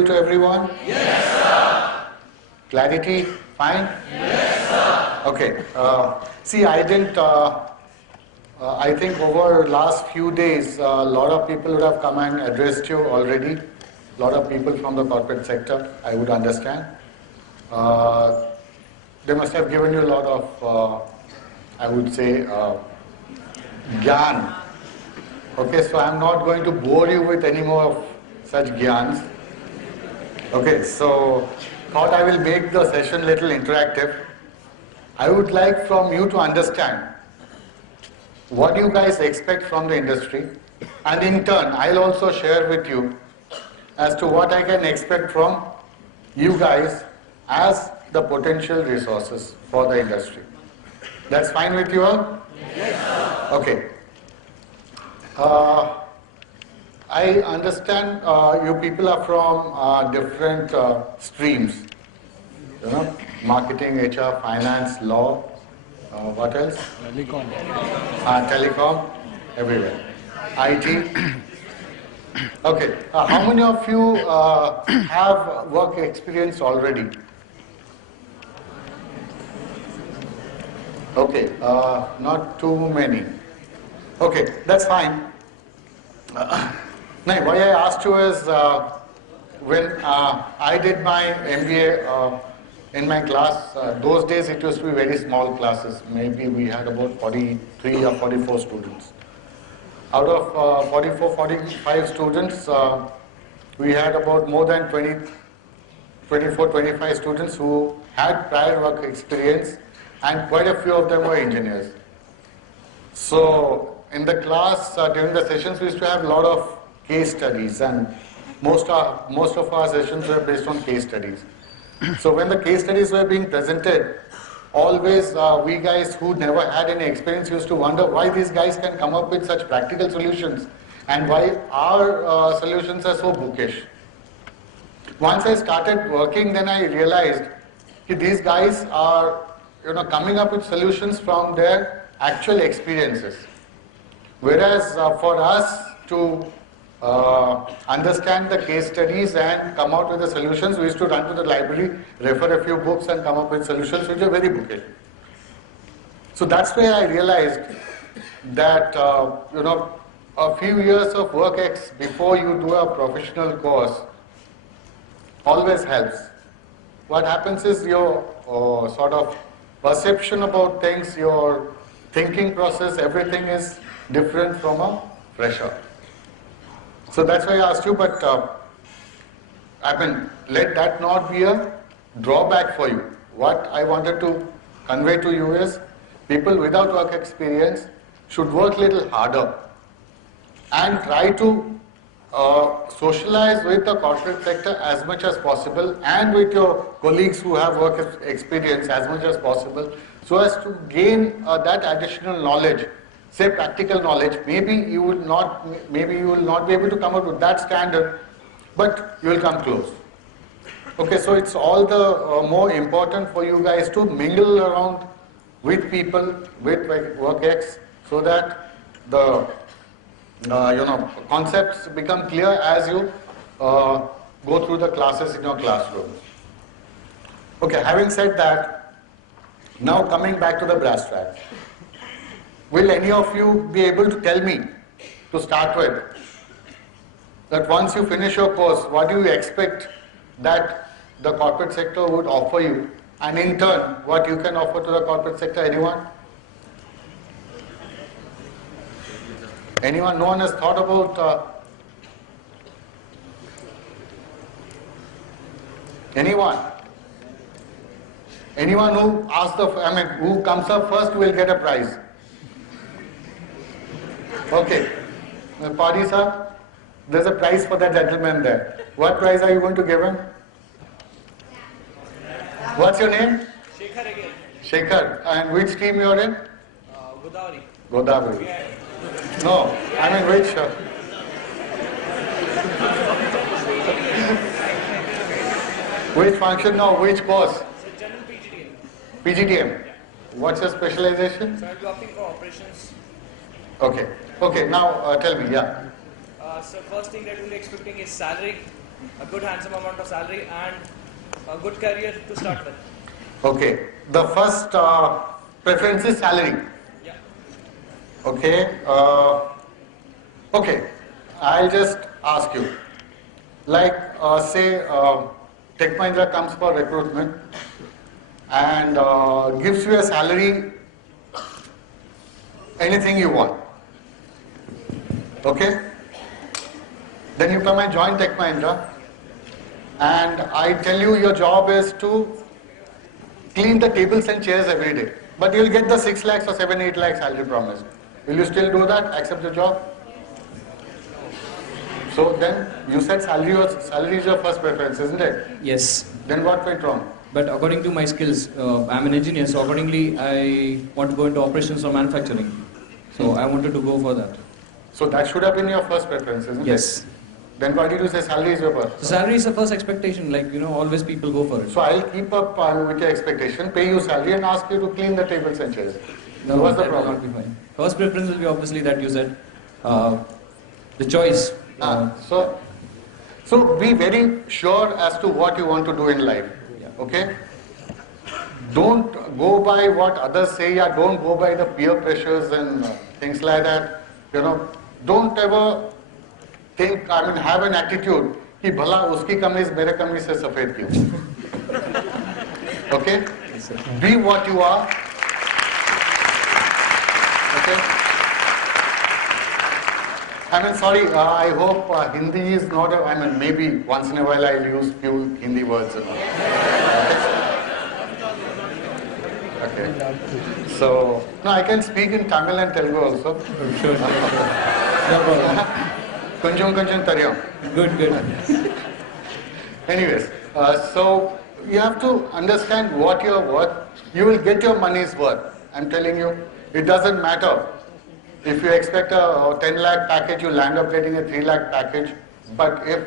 audible to everyone? Yes, sir. Clarity, fine? Yes, sir. Okay. See, I didn't. I think over last few days, a lot of people would have come and addressed you already. A lot of people from the corporate sector, I would understand. They must have given you a lot of, I would say, gyan. Okay, so I'm not going to bore you with any more of such gyans. Okay, so thought I will make the session little interactive. I would like from you to understand what you guys expect from the industry, and in turn I'll also share with you as to what I can expect from you guys as the potential resources for the industry. That's fine with you all? Yes, sir. Okay. I understand you people are from different streams, you know, marketing, HR, finance, law, what else? Telecom. Telecom, everywhere. IT. Okay, how many of you have work experience already? Okay, not too many. Okay, that's fine. Now, why I asked you is when I did my MBA in my class, those days it used to be very small classes. Maybe we had about 43 or 44 students. Out of 44, 45 students, we had about more than 24, 25 students who had prior work experience, and quite a few of them were engineers. So in the class, during the sessions, we used to have a lot of case studies, and most of our sessions were based on case studies. So when the case studies were being presented, always we guys who never had any experience used to wonder why these guys can come up with such practical solutions and why our solutions are so bookish. Once I started working, then I realized that these guys are coming up with solutions from their actual experiences. Whereas for us to understand the case studies and come out with the solutions, we used to run to the library, refer a few books and come up with solutions which are very bookish. So that's where I realized that a few years of work before you do a professional course always helps. What happens is your sort of perception about things, your thinking process, everything is different from a fresher. So that's why I asked you, but let that not be a drawback for you. What I wanted to convey to you is people without work experience should work a little harder and try to socialize with the corporate sector as much as possible and with your colleagues who have work experience as much as possible, so as to gain that additional knowledge. Say practical knowledge, maybe you will not be able to come up with that standard, but you will come close. Okay, so it's all the more important for you guys to mingle around with people, with WorkX, so that the concepts become clear as you go through the classes in your classroom. Okay, having said that, now coming back to the brass tacks. Will any of you be able to tell me, to start with, that once you finish your course, what do you expect that the corporate sector would offer you, and in turn, what you can offer to the corporate sector? Anyone? Anyone? No one has thought about... anyone? Anyone who asks who comes up first will get a prize. Okay, Padi sir, there's a prize for that gentleman there. What prize are you going to give him? What's your name? Shekhar again. Shekhar. And which team you're in? Godavari. Godavari. No, which? Which function? No, which course? It's general PGDM. PGDM. What's your specialization? So I'll be opting for operations. Okay. Okay, now tell me, yeah. So first thing that we'll be expecting is salary. a good handsome amount of salary and a good career to start with. Okay. The first preference is salary. Yeah. Okay. Okay. I'll just ask you. Like, say, Tech Mahindra comes for recruitment and gives you a salary, anything you want. Okay? Then you come and join Tech Mahindra, and I tell you your job is to clean the tables and chairs every day. But you'll get the 6 lakhs or 7, 8 lakhs salary promised. Will you still do that? Accept the job? So then you said salary is your first preference, isn't it? Yes, Then what went wrong? but according to my skills, I'm an engineer, so accordingly I want to go into operations or manufacturing. So I wanted to go for that. So that should have been your first preference, isn't it? Yes. Then why did you say salary is your first? So salary is the first expectation, like, always people go for it. So I'll keep up with your expectation, pay you salary and ask you to clean the tables and chairs. No, What's the that will problem? not be fine. First preference will be obviously that you said, the choice. So be very sure as to what you want to do in life. Yeah. Okay? Don't go by what others say, or don't go by the peer pressures and things like that. Don't ever have an attitude कि भला उसकी कमीज मेरे कमीज से सफेद क्यों? Okay? Be what you are. Okay? Sorry, I hope Hindi is not maybe once in a while I'll use few Hindi words. Okay. So, no, I can speak in Tamil and Telugu also. Sure. No problem. Konjam tariyam. Good. Anyways, so you have to understand what you're worth. You will get your money's worth. I'm telling you, it doesn't matter. If you expect a 10 lakh package, you'll end up getting a 3 lakh package. But if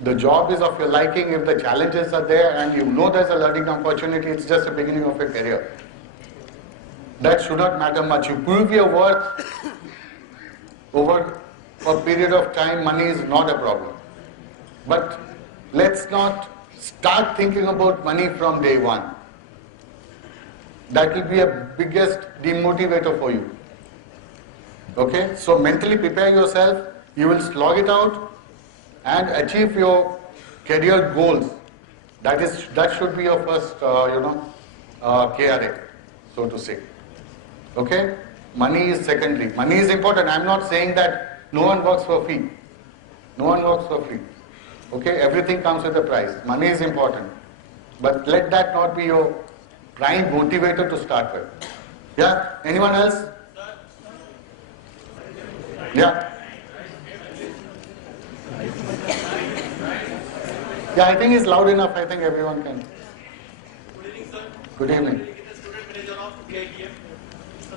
the job is of your liking, if the challenges are there and you know there's a learning opportunity, it's just the beginning of your career. That should not matter much. You prove your worth over a period of time, money is not a problem. But let's not start thinking about money from day one. That will be a biggest demotivator for you. Okay, so mentally prepare yourself, you will slog it out and achieve your career goals. That should be your first, KRA, so to say. Okay, money is secondary. Money is important. I'm not saying that no one works for free. No one works for free. Okay, everything comes with a price. Money is important. But let that not be your prime motivator to start with. Yeah, anyone else? Yeah. Yeah, I think it's loud enough. I think everyone can. Good evening, sir. Good evening. I'm the student manager of PITM. So,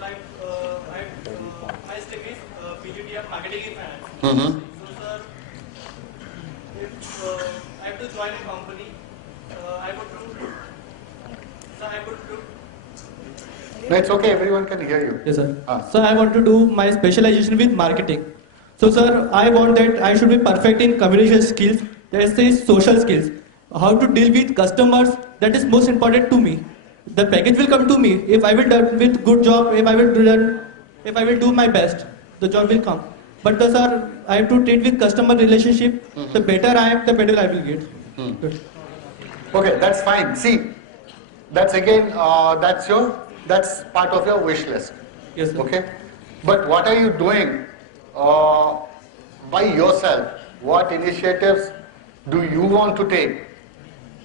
my stream is PGTM Marketing and Finance. Mm-hmm. So, sir, if I have to join a company, I would do. No, it's okay. Everyone can hear you. Yes, sir. Ah. So I want to do my specialization with marketing. So, sir, I want that I should be perfect in communication skills, that is social skills. How to deal with customers, that is most important to me. The package will come to me if I will do with good job, if I will do my best, the job will come. But sir, I have to treat with customer relationship. The better I am, the better I will get. Good. Okay, that's fine. See, that's again, that's part of your wish list. Yes, sir. Okay, but what are you doing by yourself? What initiatives do you want to take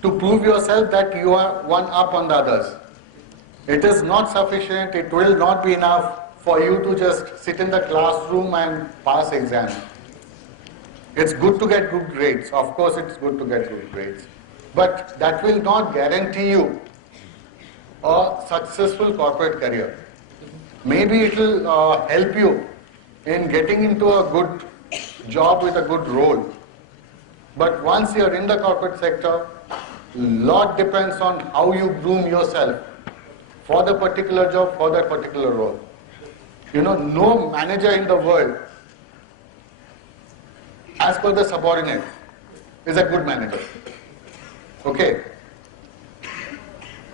to prove yourself that you are one up on the others? It is not sufficient. It will not be enough for you to just sit in the classroom and pass exams. It's good to get good grades. Of course, it's good to get good grades. But that will not guarantee you a successful corporate career. Maybe it will help you in getting into a good job with a good role. But once you're in the corporate sector, lot depends on how you groom yourself for the particular job, for that particular role. No manager in the world, as per the subordinate, is a good manager. Okay.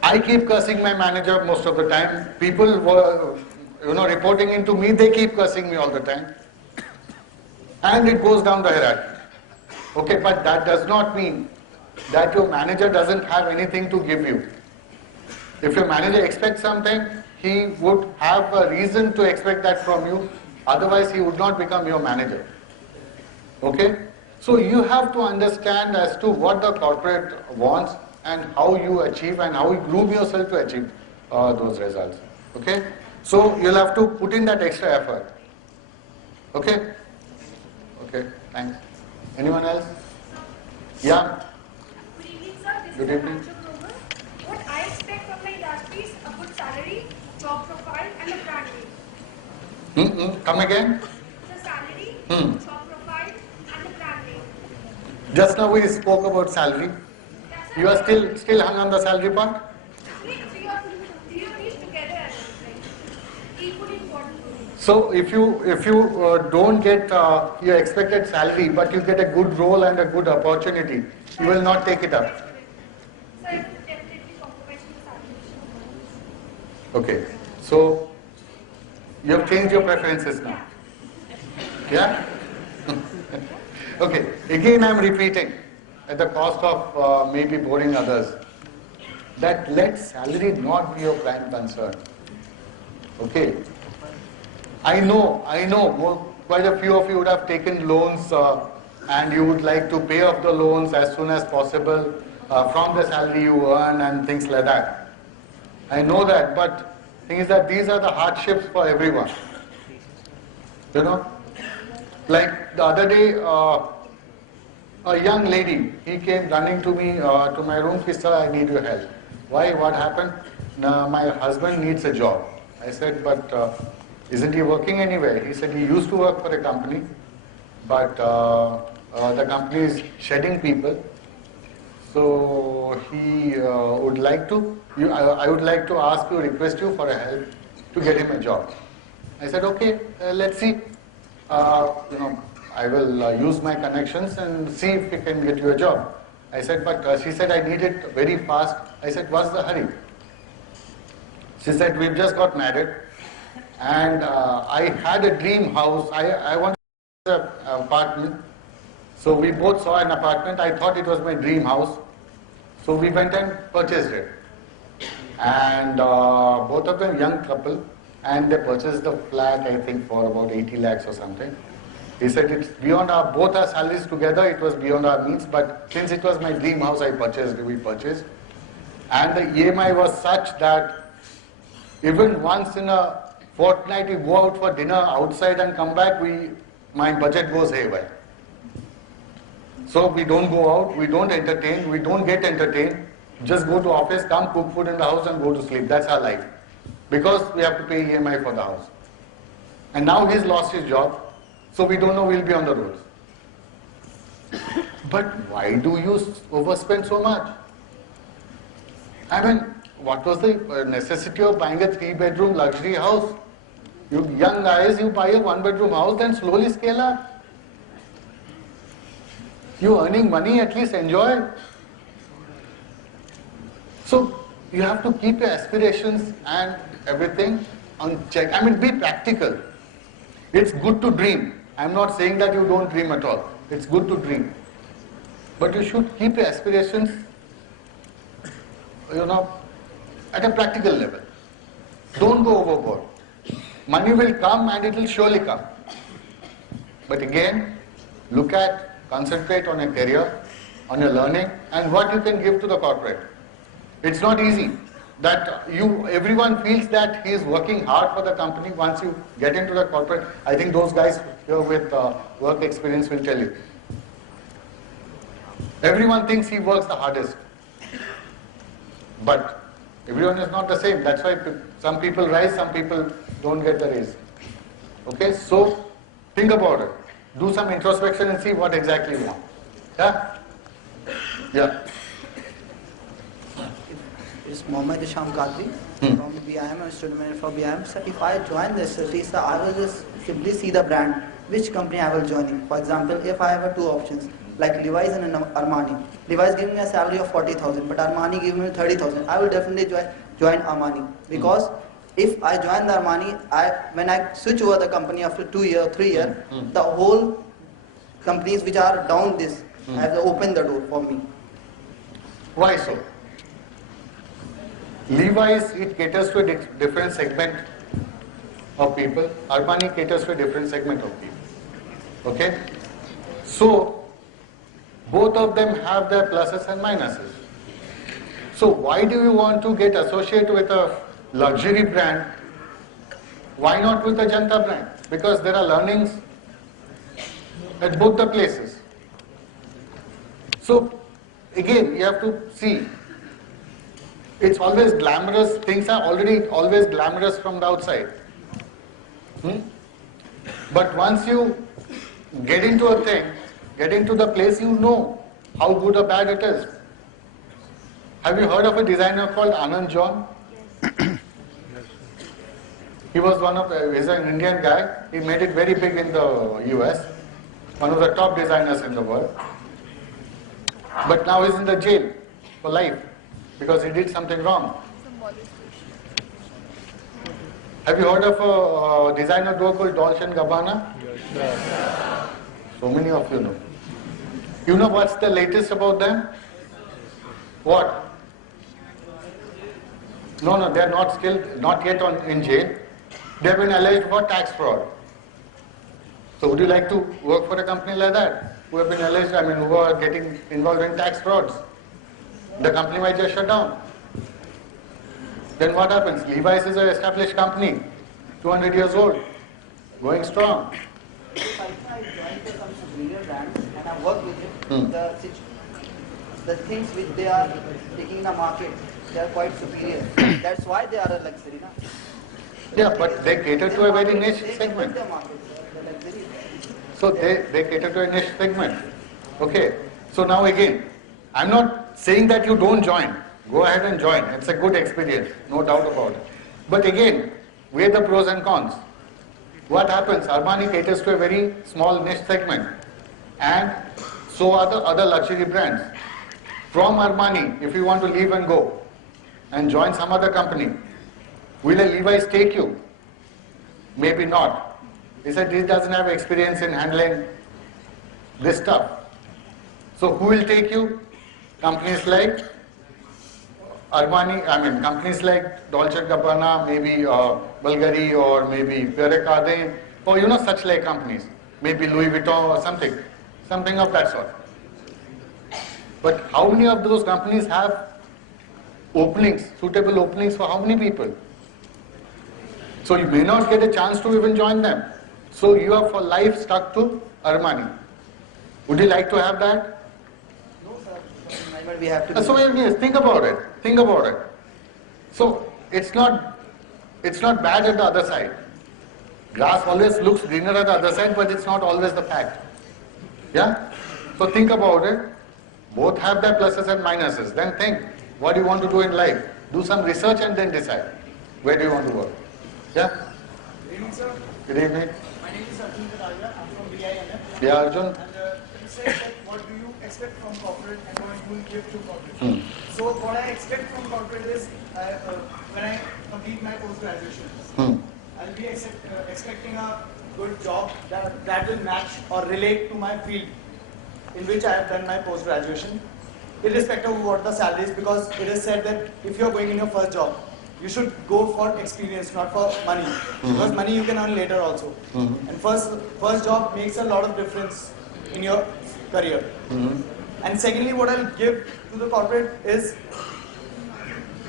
I keep cursing my manager most of the time. People were, reporting into me, they keep cursing me all the time. And it goes down the hierarchy. Okay, but that does not mean that your manager doesn't have anything to give you. If your manager expects something, he would have a reason to expect that from you. Otherwise, he would not become your manager. Okay? So you have to understand as to what the corporate wants and how you achieve and how you groom yourself to achieve those results. Okay? So you'll have to put in that extra effort. Okay? Okay, thanks. Anyone else? Yeah? Good evening, sir. This Good is evening. Akanksha Grover. What I expect from my industry is a good salary, job profile, and a brand name. Come again? The salary, job profile, and the brand name. Just now we spoke about salary. That's You are still hung on the salary part? three of these together as like equally important to me. So if you don't get your expected salary, but you get a good role and a good opportunity, you will not take it up. So I would definitely compromise the salary. Okay. So you have changed your preferences now. Yeah? Okay. Again, I am repeating at the cost of maybe boring others that let salary not be your prime concern. Okay. I know, quite a few of you would have taken loans and you would like to pay off the loans as soon as possible from the salary you earn and things like that. I know that, but thing is that these are the hardships for everyone. Like the other day, a young lady, he came running to me, to my room, he said, I need your help. Why? What happened? My husband needs a job. I said, but isn't he working anywhere? He said he used to work for a company, but the company is shedding people. So he would like to, I would like to ask you, request you for a help to get him a job. I said, okay, let's see. I will use my connections and see if we can get you a job. I said, but she said, I need it very fast. I said, what's the hurry? She said, we've just got married and I had a dream house. I wanted an apartment. So we both saw an apartment. I thought it was my dream house. So we went and purchased it. And both of them young couple, and they purchased the flat, I think, for about 80 lakhs or something. He said it's beyond both our salaries together, it was beyond our means, but since it was my dream house, we purchased. And the EMI was such that even once in a fortnight we go out for dinner outside and come back, my budget goes haywire. So we don't go out, we don't entertain, we don't get entertained, just go to office, come cook food in the house and go to sleep. That's our life. Because we have to pay EMI for the house. And now he's lost his job, so we don't know we'll be on the roads. But why do you overspend so much? I mean, what was the necessity of buying a 3-bedroom luxury house? You young guys, you buy a 1-bedroom house, then slowly scale up. You earning money, at least enjoy. So you have to keep your aspirations and everything on check. I mean, be practical. It's good to dream. I'm not saying that you don't dream at all. It's good to dream. But you should keep your aspirations, at a practical level. Don't go overboard. Money will come and it will surely come. But again, concentrate on your career, on your learning, and what you can give to the corporate. It's not easy. Everyone feels that he is working hard for the company. Once you get into the corporate, I think those guys here with work experience will tell you. Everyone thinks he works the hardest. But everyone is not the same. That's why some people rise, some people don't get the raise. Okay, so think about it. Do some introspection and see what exactly you want. Yeah? Yeah. It's Mohammed Isham Qadri from BIM. I'm a student manager for BIM. So if I join the SST, so I will just simply see the brand, which company I will join in. For example, if I have two options, like Levi's and Armani. Levi's giving me a salary of 40,000, but Armani giving me 30,000. I will definitely join Armani because if I join the Armani, when I switch over the company after 2 years, 3 years, the whole companies which are down this have opened the door for me. Why so? Levi's, it caters to a different segment of people. Armani caters to a different segment of people. Okay? So, both of them have their pluses and minuses. So, why do you want to get associated with a luxury brand? Why not with a Janta brand? Because there are learnings at both the places. So, again, you have to see, it's always glamorous, things are already always glamorous from the outside. But once you get into a thing, get into the place, you know how good or bad it is. Have you heard of a designer called Anand John? He was he's an Indian guy. He made it very big in the US. One of the top designers in the world. But now he's in the jail for life because he did something wrong. Have you heard of a designer duo called Dolce & Gabbana? Yes. So many of you know. You know what's the latest about them? What? No, they are not yet in jail. They have been alleged for tax fraud. So would you like to work for a company like that? Who have been alleged, who are getting involved in tax frauds? The company might just shut down. Then what happens? Levi's is an established company, 200 years old, going strong. If I join for some superior brands and I work with it, the things which they are taking in the market, they are quite superior. That's why they are a luxury. Na? Yeah, but they cater to a very niche segment. So they cater to a niche segment. Okay. So now again, I'm not saying that you don't join. Go ahead and join. It's a good experience, no doubt about it. But again, weigh the pros and cons. What happens? Armani caters to a very small niche segment. And so are the other luxury brands. From Armani, if you want to leave and go and join some other company, will a Levi's take you? Maybe not. He said he doesn't have experience in handling this stuff. So who will take you? Companies like Armani, companies like Dolce & Gabbana, maybe Bulgari or maybe Pierre Cardin, or such like companies. Maybe Louis Vuitton or something of that sort. But how many of those companies have openings, suitable openings for how many people? So you may not get a chance to even join them. So you are for life stuck to Armani. Would you like to have that? No, sir. We have to. So yes, think about it. Think about it. So it's not bad at the other side. Grass always looks greener at the other side, but it's not always the fact. Yeah? So think about it. Both have their pluses and minuses. Then think, what do you want to do in life? Do some research and then decide. Where do you want to work? Yeah? Good evening, sir. Good evening. My name is Arjun Kataria. I'm from BIMF. Yeah, Arjun. And you said that what do you expect from corporate and what you will give to corporate. So what I expect from corporate is when I complete my post-graduation, I'll be expecting a good job that will match or relate to my field in which I have done my post-graduation, irrespective of what the salary is, because it is said that if you are going in your first job, you should go for experience, not for money. Because money you can earn later also. And first job makes a lot of difference in your career. And secondly, what I'll give to the corporate is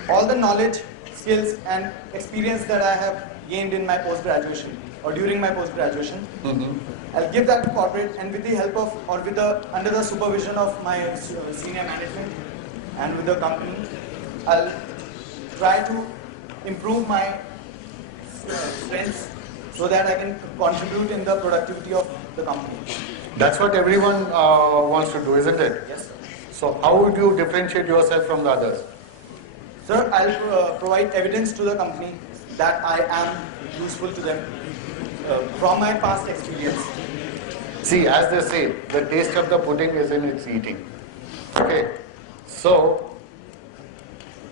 all the knowledge, skills and experience that I have gained in my post-graduation or during my post-graduation. I'll give that to corporate, and with the help of or with the under the supervision of my senior management and with the company, I'll try to improve my strengths so that I can contribute in the productivity of the company. That's what everyone wants to do, isn't it? Yes, sir. So how would you differentiate yourself from the others? Sir, I'll provide evidence to the company that I am useful to them from my past experience. See, as they say, the taste of the pudding is in its eating. Okay, so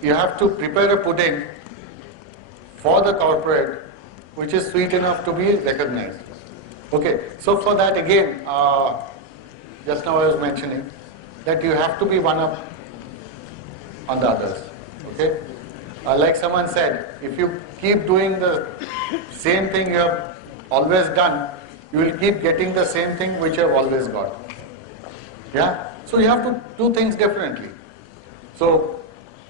you have to prepare a pudding for the corporate which is sweet enough to be recognized. Okay, so for that again, just now I was mentioning that you have to be one up on the others. Okay, like someone said, if you keep doing the same thing you have always done, you will keep getting the same thing which you have always got. Yeah, so you have to do things differently. So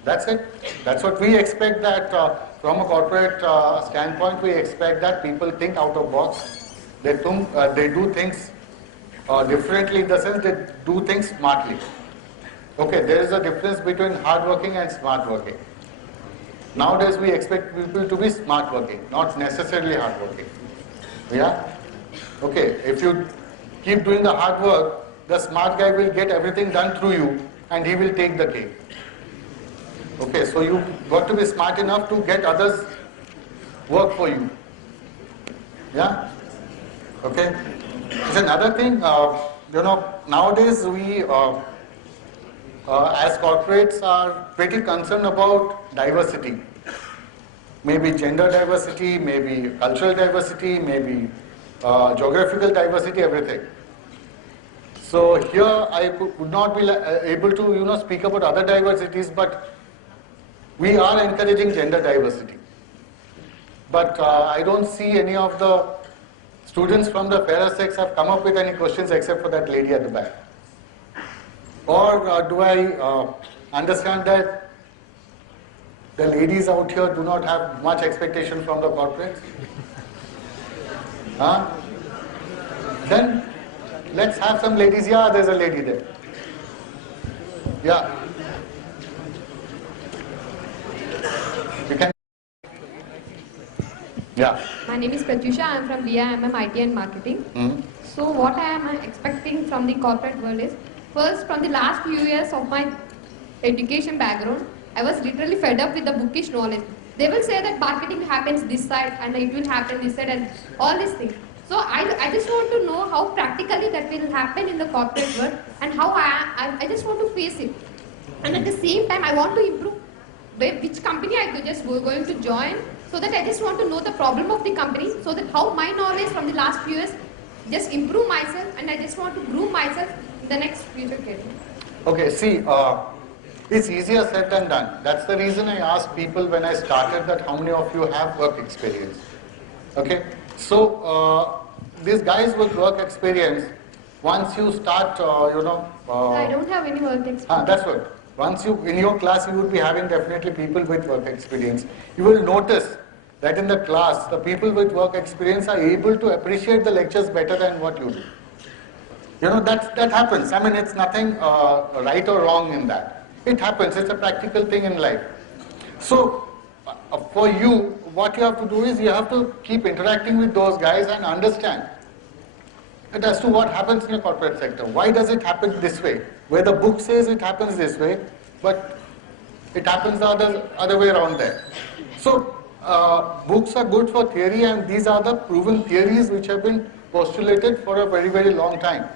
that's it. That's what we expect, that from a corporate standpoint, we expect that people think out of box. They do things differently, in the sense they do things smartly. Okay, there is a difference between hard working and smart working. Nowadays we expect people to be smart working, not necessarily hard working. Yeah? Okay, if you keep doing the hard work, the smart guy will get everything done through you and he will take the cake. Okay, so you got to be smart enough to get others work for you. Yeah? Okay? It's another thing, nowadays we as corporates are pretty concerned about diversity. Maybe gender diversity, maybe cultural diversity, maybe geographical diversity, everything. So here I would not be able to speak about other diversities, but we are encouraging gender diversity. But I don't see any of the students from the fairer sex have come up with any questions except for that lady at the back. Or do I understand that the ladies out here do not have much expectation from the corporates? Huh? Then let's have some ladies. Yeah, there's a lady there. Yeah. You can. Yeah. My name is Pratyusha. I am from BIMM IT and Marketing. So what I am expecting from the corporate world is, first, from the last few years of my education background, I was literally fed up with the bookish knowledge. They will say that marketing happens this side and it will happen this side and all these things. So I just want to know how practically that will happen in the corporate world and how I just want to face it. And at the same time, I want to improve which company I just going to join, so that I just want to know the problem of the company, so that how my knowledge from the last few years just improve myself, and I just want to groom myself in the next future career. Okay, see, it's easier said than done. That's the reason I asked people when I started that how many of you have work experience. Okay, so these guys with work experience, once you start, I don't have any work experience. That's what. Once you, in your class, you would be having definitely people with work experience. You will notice that in the class, the people with work experience are able to appreciate the lectures better than what you do. That happens. I mean, it's nothing right or wrong in that. It happens. It's a practical thing in life. So, for you, what you have to do is you have to keep interacting with those guys and understand it as to what happens in the corporate sector. Why does it happen this way? Where the book says it happens this way, but it happens the other way around there. So, books are good for theory, and these are the proven theories which have been postulated for a very, very long time.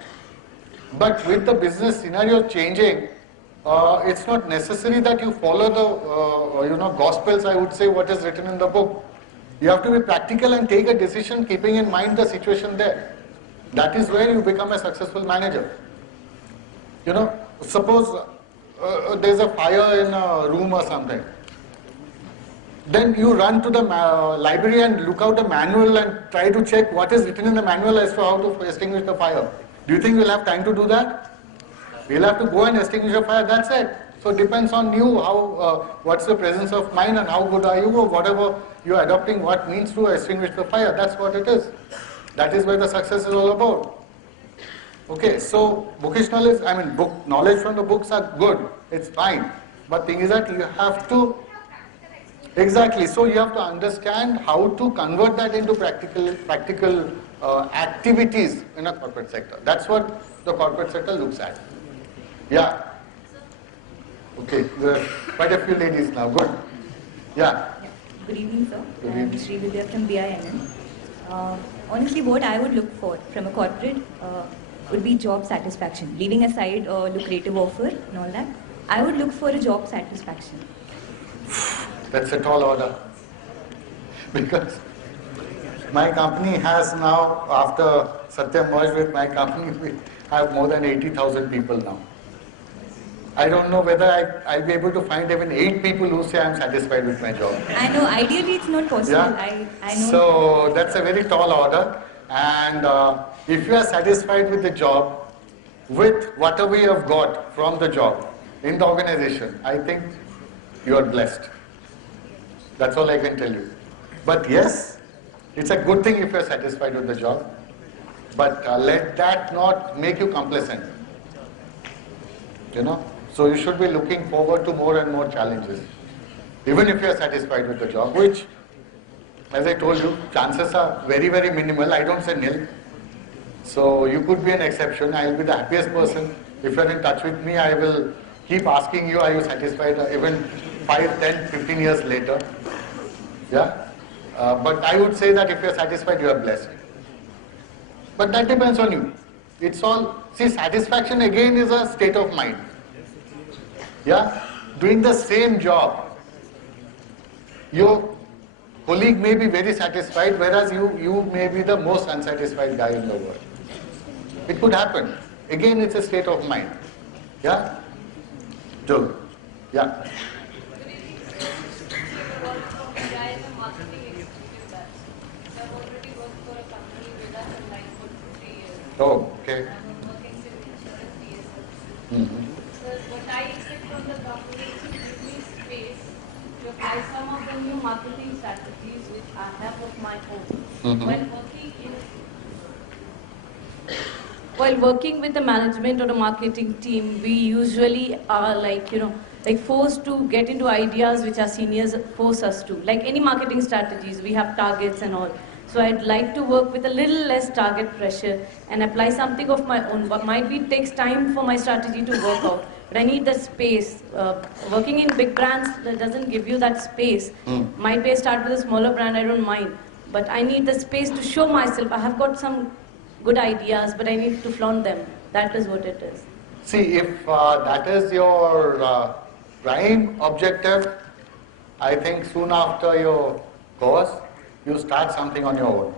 But with the business scenario changing, it's not necessary that you follow the gospels, I would say, what is written in the book. You have to be practical and take a decision keeping in mind the situation there. That is where you become a successful manager. Suppose there's a fire in a room or something. Then you run to the library and look out a manual and try to check what is written in the manual as to how to extinguish the fire. Do you think we'll have time to do that? We'll have to go and extinguish a fire, that's it. So it depends on you, how, what's the presence of mind and how good are you, or whatever you're adopting, what means to extinguish the fire. That's what it is. That is where the success is all about. Okay, so bookish knowledge, book knowledge from the books are good, it's fine. But thing is that you have to, exactly, so you have to understand how to convert that into practical activities in a corporate sector. That's what the corporate sector looks at. Yeah. Okay, there are quite a few ladies now, good. Yeah. Good evening, sir. I am Sri Vidya from BIMM. Honestly, what I would look for from a corporate would be job satisfaction. Leaving aside a lucrative offer and all that, I would look for a job satisfaction. That's a tall order. Because my company has now, after Satya merged with my company, we have more than 80,000 people now. I don't know whether I'll be able to find even 8 people who say I'm satisfied with my job. I know, ideally it's not possible. Yeah. I know. So that's a very tall order. And if you are satisfied with the job, with whatever you have got from the job in the organization, I think you are blessed. That's all I can tell you. But yes, it's a good thing if you are satisfied with the job. But let that not make you complacent. You know? So you should be looking forward to more and more challenges. Even if you are satisfied with the job, which, as I told you, chances are very, very minimal. I don't say nil. So you could be an exception. I will be the happiest person. If you are in touch with me, I will keep asking you, are you satisfied, even 5, 10, 15 years later. Yeah? But I would say that if you are satisfied, you are blessed. But that depends on you. It's all, see, satisfaction again is a state of mind. Yeah? Doing the same job. Your colleague may be very satisfied, whereas you may be the most unsatisfied guy in the world. It could happen. Again, it's a state of mind. Yeah? Joe? Yeah? Oh, okay. Mm-hmm. What I expect from the company is to give me space to apply some of the new marketing strategies which I have of my own. Mm-hmm. While working with the management or the marketing team, we usually are like forced to get into ideas which our seniors force us to. Like any marketing strategies, we have targets and all. So I'd like to work with a little less target pressure and apply something of my own. But might be it takes time for my strategy to work out. But I need the space. Working in big brands that doesn't give you that space. Might be I start with a smaller brand, I don't mind. But I need the space to show myself. I have got some good ideas, but I need to flaunt them. That is what it is. See, if that is your prime objective, I think soon after your course, you start something on your own.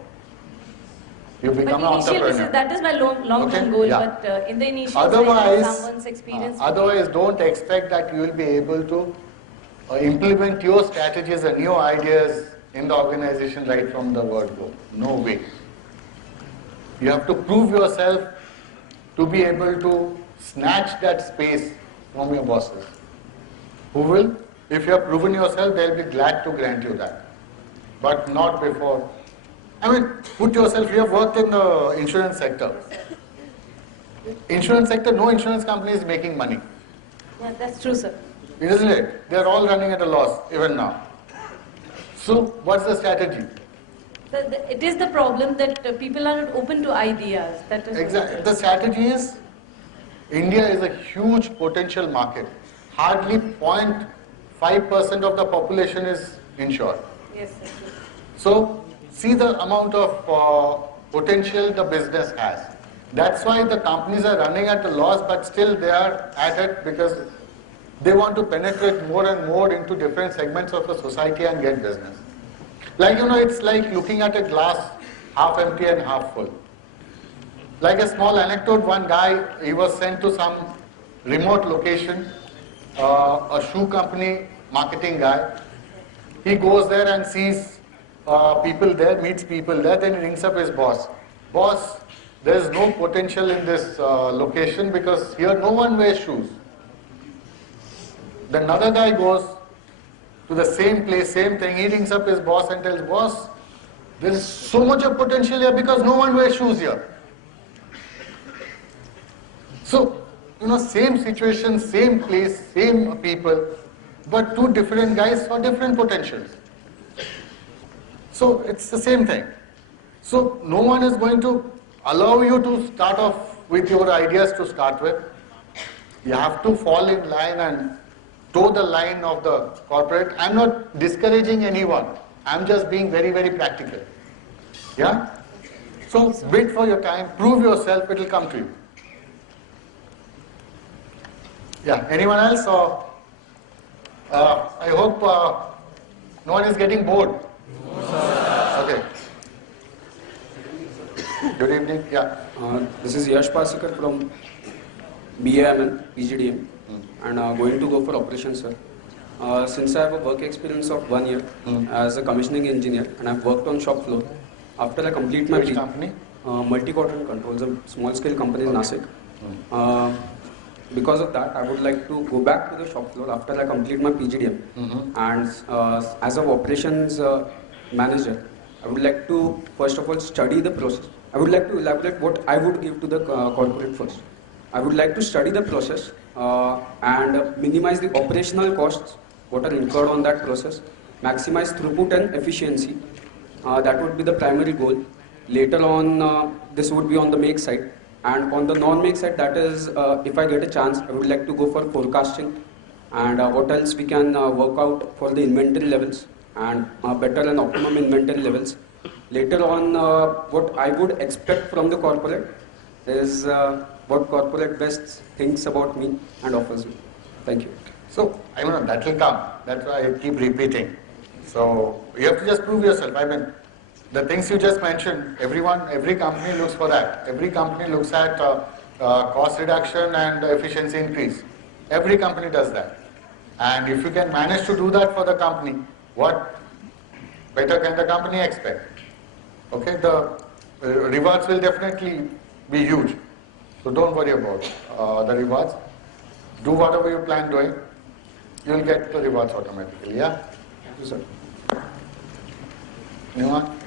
You become an entrepreneur. That is my long-term goal, yeah. but in the initial stage, someone's experience. Otherwise, don't expect that you will be able to implement your strategies and new ideas in the organization right from the word go. No way. You have to prove yourself to be able to snatch that space from your bosses. Who will? If you have proven yourself, they'll be glad to grant you that. But not before. I mean, put yourself, you have worked in the insurance sector. Insurance sector, no insurance company is making money. Yeah, that's true, sir. Isn't it? They're all running at a loss, even now. So, what's the strategy? It is the problem that people are not open to ideas. That is exactly. The strategy is, India is a huge potential market. Hardly 0.5% of the population is insured. Yes, sir. So, see the amount of potential the business has. That's why the companies are running at a loss, but still they are at it because they want to penetrate more and more into different segments of the society and get business. Like, it's like looking at a glass half empty and half full. Like a small anecdote, one guy, he was sent to some remote location, a shoe company marketing guy. He goes there and sees people there, meets people there, then he rings up his boss. Boss, there is no potential in this location because here no one wears shoes. Then another guy goes to the same place, same thing. He rings up his boss and tells, boss, there is so much of potential here because no one wears shoes here. So, same situation, same place, same people, but two different guys for different potentials. So, it's the same thing. So, no one is going to allow you to start off with your ideas to start with. You have to fall in line and toe the line of the corporate. I'm not discouraging anyone. I'm just being very, very practical. Yeah? So wait for your time, prove yourself, it will come to you. Yeah, anyone else? Or, I hope no one is getting bored. Okay. Good evening. Yeah. This is Yash Pasikar from BAML, PGDM, and going to go for operations, sir. Since I have a work experience of 1 year as a commissioning engineer, and I've worked on shop floor, after I complete my Which company? Multi-Quadrant Controls, a small-scale company in Nasik. Because of that, I would like to go back to the shop floor after I complete my PGDM. And as an operations manager, I would like to first of all study the process. I would like to elaborate what I would give to the corporate first. I would like to study the process and minimize the operational costs what are incurred on that process, maximize throughput and efficiency. That would be the primary goal. Later on, this would be on the make side. And on the non-make side, that is, if I get a chance, I would like to go for forecasting and what else we can work out for the inventory levels and better and optimum inventory levels. Later on, what I would expect from the corporate is what corporate best thinks about me and offers me. Thank you. So, I mean, that will come. That's why I keep repeating. So, you have to just prove yourself. I mean, the things you just mentioned, every company looks for that. Every company looks at cost reduction and efficiency increase. Every company does that. And if you can manage to do that for the company, what better can the company expect? Okay, the rewards will definitely be huge. So don't worry about the rewards. Do whatever you plan doing, you will get the rewards automatically. Yeah? Thank you, sir. Anyone?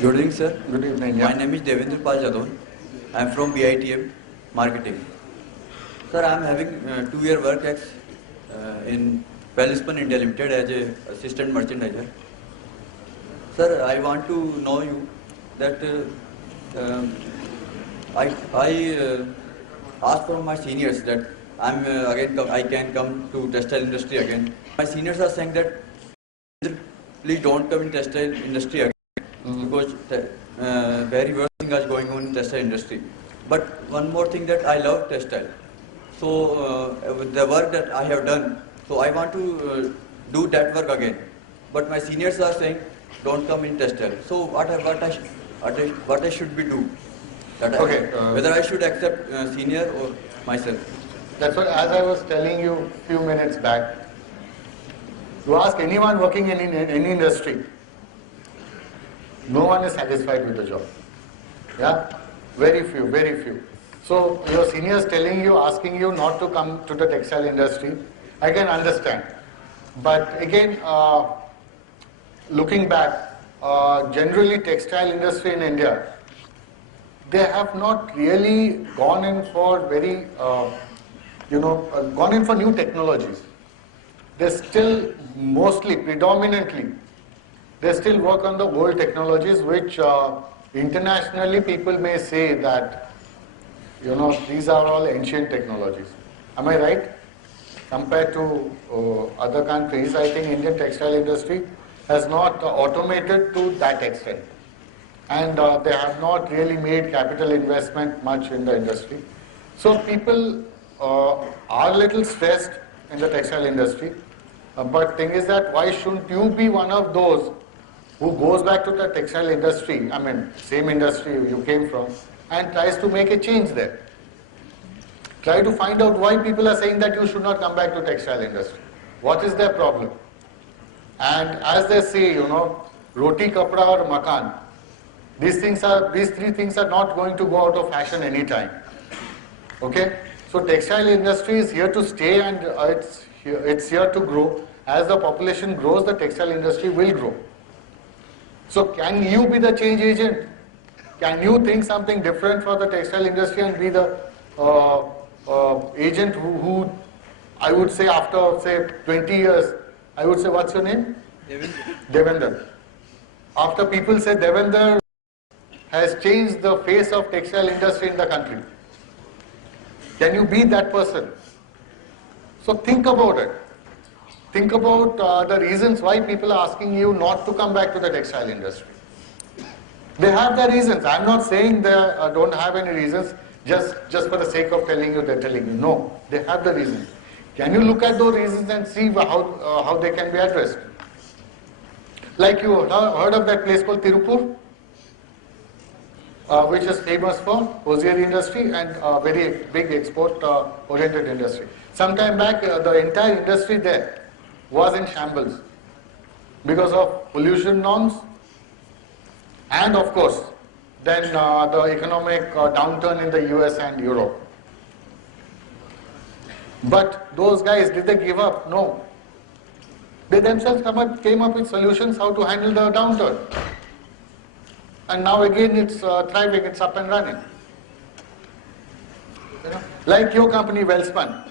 Good evening, sir. Good evening. Yeah. My name is Devendra Pal Jadon. I am from BITM Marketing. Sir, I am having 2-year work ex in Welspun India Limited as a assistant merchandiser. Sir, I want to know you that I asked from my seniors that I can come to textile industry again. My seniors are saying that please don't come in textile industry again. Because very worst thing is going on in textile industry. But one more thing that I love textile. So with the work that I have done, so I want to do that work again. But my seniors are saying don't come in textile. So what I should be do? Whether I should accept senior or myself. That's what, as I was telling you a few minutes back, you ask anyone working in any industry, no one is satisfied with the job. Yeah? Very few, very few. So your seniors telling you, asking you not to come to the textile industry, I can understand. But again, looking back, generally textile industry in India, they have not really gone in for gone in for new technologies. They still mostly, predominantly, they still work on the old technologies, which internationally people may say that, these are all ancient technologies. Am I right? Compared to other countries, I think Indian textile industry has not automated to that extent. And they have not really made capital investment much in the industry. So people are a little stressed in the textile industry. But thing is that why shouldn't you be one of those who goes back to the textile industry, I mean, same industry you came from, and tries to make a change there. Try to find out why people are saying that you should not come back to textile industry. What is their problem? And as they say, roti, kapda or makan, these three things are not going to go out of fashion anytime. Okay? So textile industry is here to stay and it's here to grow. As the population grows, the textile industry will grow. So can you be the change agent? Can you think something different for the textile industry and be the agent who I would say after say 20 years, I would say what's your name? Devendra. After people say Devendra has changed the face of textile industry in the country. Can you be that person? So think about it. Think about the reasons why people are asking you not to come back to the textile industry. They have their reasons. I'm not saying they don't have any reasons just for the sake of telling you they're telling you. No, they have the reasons. Can you look at those reasons and see how they can be addressed? Like you heard of that place called Tirupur, which is famous for hosiery industry and very big export-oriented industry. Sometime back, the entire industry there was in shambles because of pollution norms and, of course, then the economic downturn in the US and Europe. But those guys, did they give up? No. They themselves came up with solutions how to handle the downturn. And now again it's thriving, it's up and running. You know? Like your company, Welspun.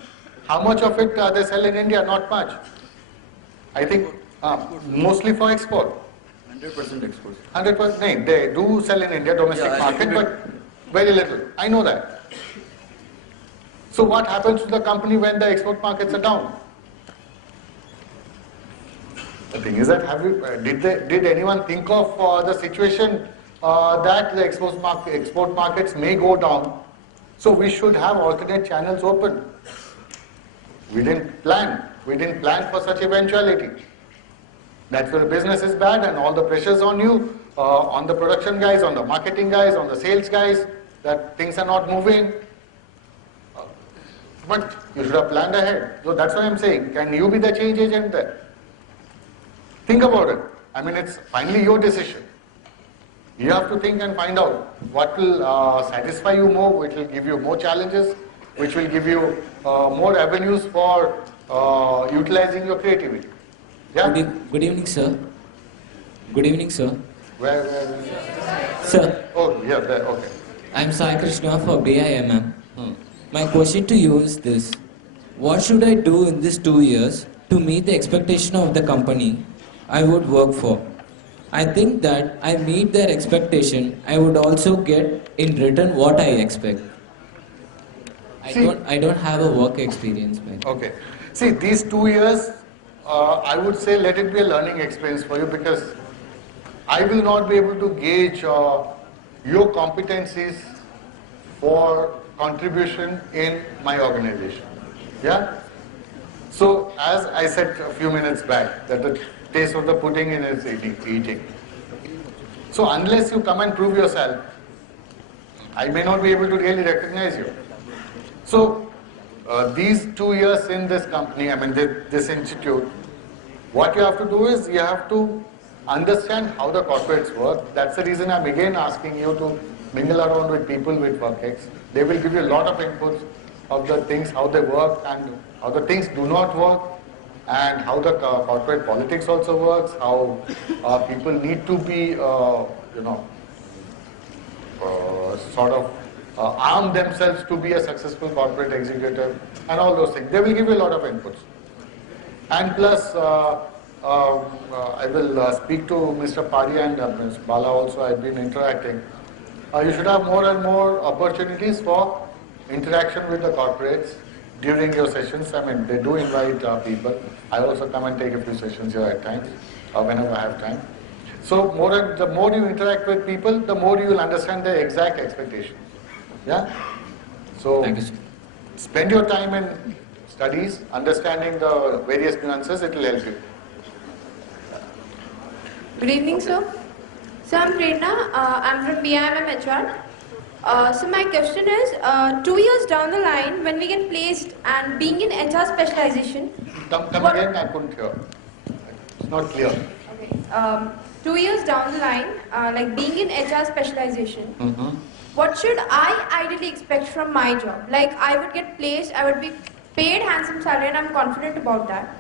How much of it they sell in India? Not much. I think mostly for export. 100% exports. 100%? No, they do sell in India, domestic market, but very little. I know that. So what happens to the company when the export markets are down? The thing is that did anyone think of the situation that the export markets may go down? So we should have alternate channels open. We didn't plan. We didn't plan for such eventuality. That's where business is bad and all the pressures on you, on the production guys, on the marketing guys, on the sales guys, that things are not moving. But you should have planned ahead. So that's why I'm saying, can you be the change agent there? Think about it. I mean, it's finally your decision. You have to think and find out what will satisfy you more, which will give you more challenges, which will give you more avenues for utilizing your creativity. Yeah? Good evening, sir. Good evening, sir. Where? Sir. Oh, yeah, there, okay. I'm Sai Krishna for BIMM. My question to you is this. What should I do in these 2 years to meet the expectation of the company I would work for? I think that I meet their expectation, I would also get in return what I expect. I don't have a work experience, man. Okay. See, these 2 years, I would say let it be a learning experience for you, because I will not be able to gauge your competencies for contribution in my organization. Yeah? So, as I said a few minutes back, that the taste of the pudding is eating. So, unless you come and prove yourself, I may not be able to really recognize you. So, these 2 years in this company, I mean this institute, what you have to do is you have to understand how the corporates work. That's the reason I'm again asking you to mingle around with people with WorkX. They will give you a lot of inputs of the things, how they work and how the things do not work, and how the corporate politics also works, how people need to be, sort of arm themselves to be a successful corporate executive, and all those things. They will give you a lot of inputs. And plus, I will speak to Mr. Pari and Ms. Bala also. I've been interacting. You should have more and more opportunities for interaction with the corporates during your sessions. I mean, they do invite people. I also come and take a few sessions here at times, whenever I have time. So the more you interact with people, the more you will understand their exact expectations. Yeah? So thank you, sir. Spend your time in studies, understanding the various nuances, it will help you. Good evening, sir. So I'm Prerna. I'm from BIMM HR. So my question is, 2 years down the line, when we get placed and being in HR specialization... Come again, I couldn't hear. It's not clear. Okay. 2 years down the line, like being in HR specialization, what should I ideally expect from my job? Like I would get placed, I would be paid handsome salary and I'm confident about that.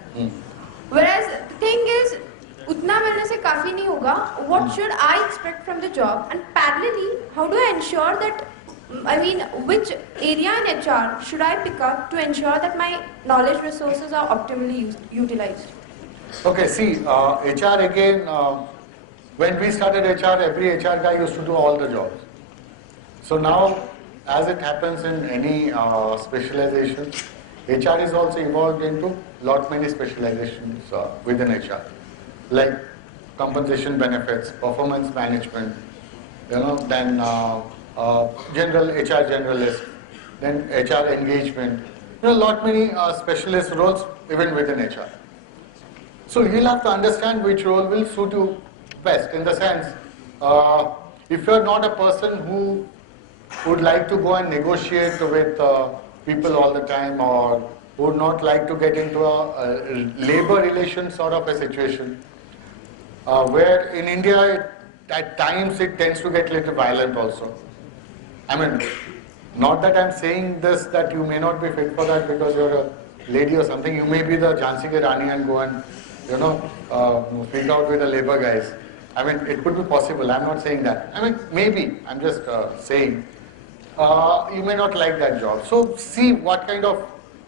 Whereas the thing is, utna milne se kafi nahi hoga. What should I expect from the job? And parallelly, how do I ensure that, which area in HR should I pick up to ensure that my knowledge resources are optimally utilized? Okay, see, HR again, when we started HR, every HR guy used to do all the jobs. So now, as it happens in any specialization, HR is also evolved into lot many specializations within HR, like compensation benefits, performance management, then general HR generalist, then HR engagement. Lot many specialist roles even within HR. So you'll have to understand which role will suit you best. In the sense, if you're not a person who would like to go and negotiate with people all the time, or would not like to get into a labor relation sort of a situation, where in India at times it tends to get a little violent also. I mean, not that I'm saying this that you may not be fit for that because you're a lady or something. You may be the Jhansi Ki Rani and go and freak out with the labor guys. I mean, it could be possible. I'm not saying that. I mean, maybe. I'm just saying. You may not like that job. So see what kind of,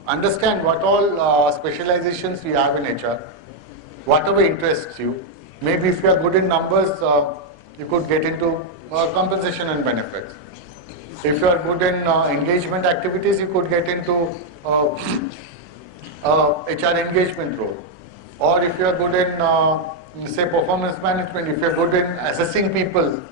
understand what all specializations you have in HR, whatever interests you. Maybe if you are good in numbers, you could get into compensation and benefits. If you are good in engagement activities, you could get into HR engagement role. Or if you are good in, say, performance management, if you are good in assessing people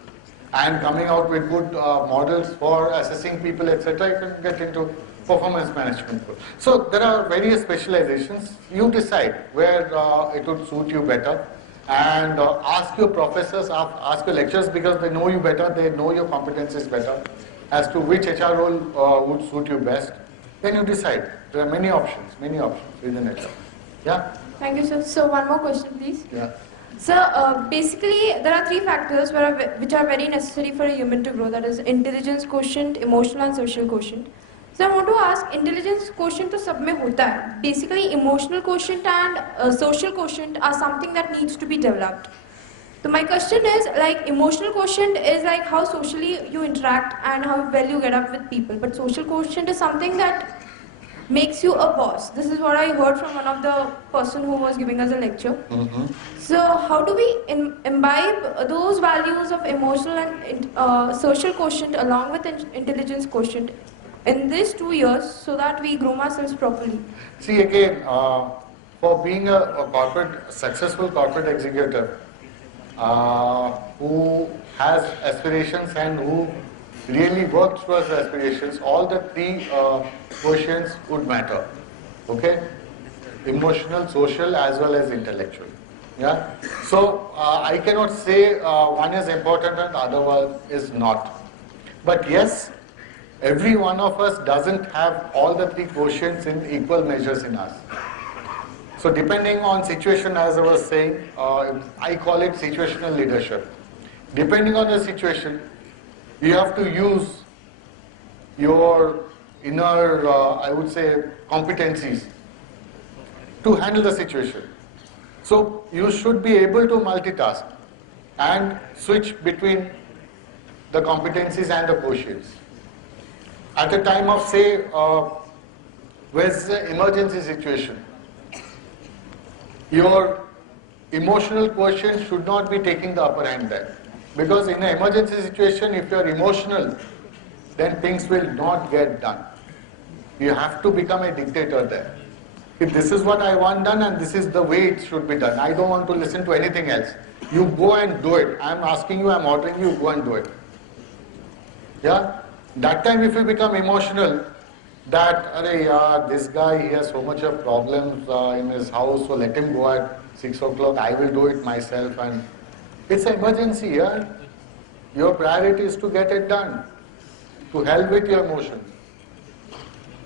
and coming out with good models for assessing people, etc., you can get into performance management role. So there are various specializations. You decide where it would suit you better, and ask your professors, ask your lecturers, because they know you better, they know your competencies better, as to which HR role would suit you best. Then you decide. There are many options within HR. Yeah? Thank you, sir. So one more question, please. Yeah. So basically, there are three factors which are very necessary for a human to grow. That is intelligence quotient, emotional and social quotient. So I want to ask, intelligence quotient to sab mein hota hai. Basically, emotional quotient and social quotient are something that needs to be developed. So my question is, like, emotional quotient is like how socially you interact and how well you get up with people. But social quotient is something that makes you a boss. This is what I heard from one of the person who was giving us a lecture. So how do we imbibe those values of emotional and social quotient along with intelligence quotient in these 2 years so that we groom ourselves properly? See, again, for being a successful corporate executive who has aspirations and who really works towards aspirations, all the three quotients would matter. Okay? Emotional, social, as well as intellectual. Yeah? So I cannot say one is important and the other one is not. But yes, every one of us doesn't have all the three quotients in equal measures in us. So depending on situation, as I was saying, I call it situational leadership. Depending on the situation, you have to use your inner, I would say, competencies to handle the situation. So you should be able to multitask and switch between the competencies and the quotients. At a time of, say, where's the emergency situation, your emotional quotient should not be taking the upper hand there. Because in an emergency situation, if you are emotional, then things will not get done. You have to become a dictator there. If this is what I want done and this is the way it should be done, I don't want to listen to anything else. You go and do it. I'm asking you, I'm ordering you, go and do it. Yeah? That time if you become emotional, that, this guy, he has so much of problems in his house, so let him go at 6 o'clock, I will do it myself. And it's an emergency, yeah? Your priority is to get it done. To hell with your emotions.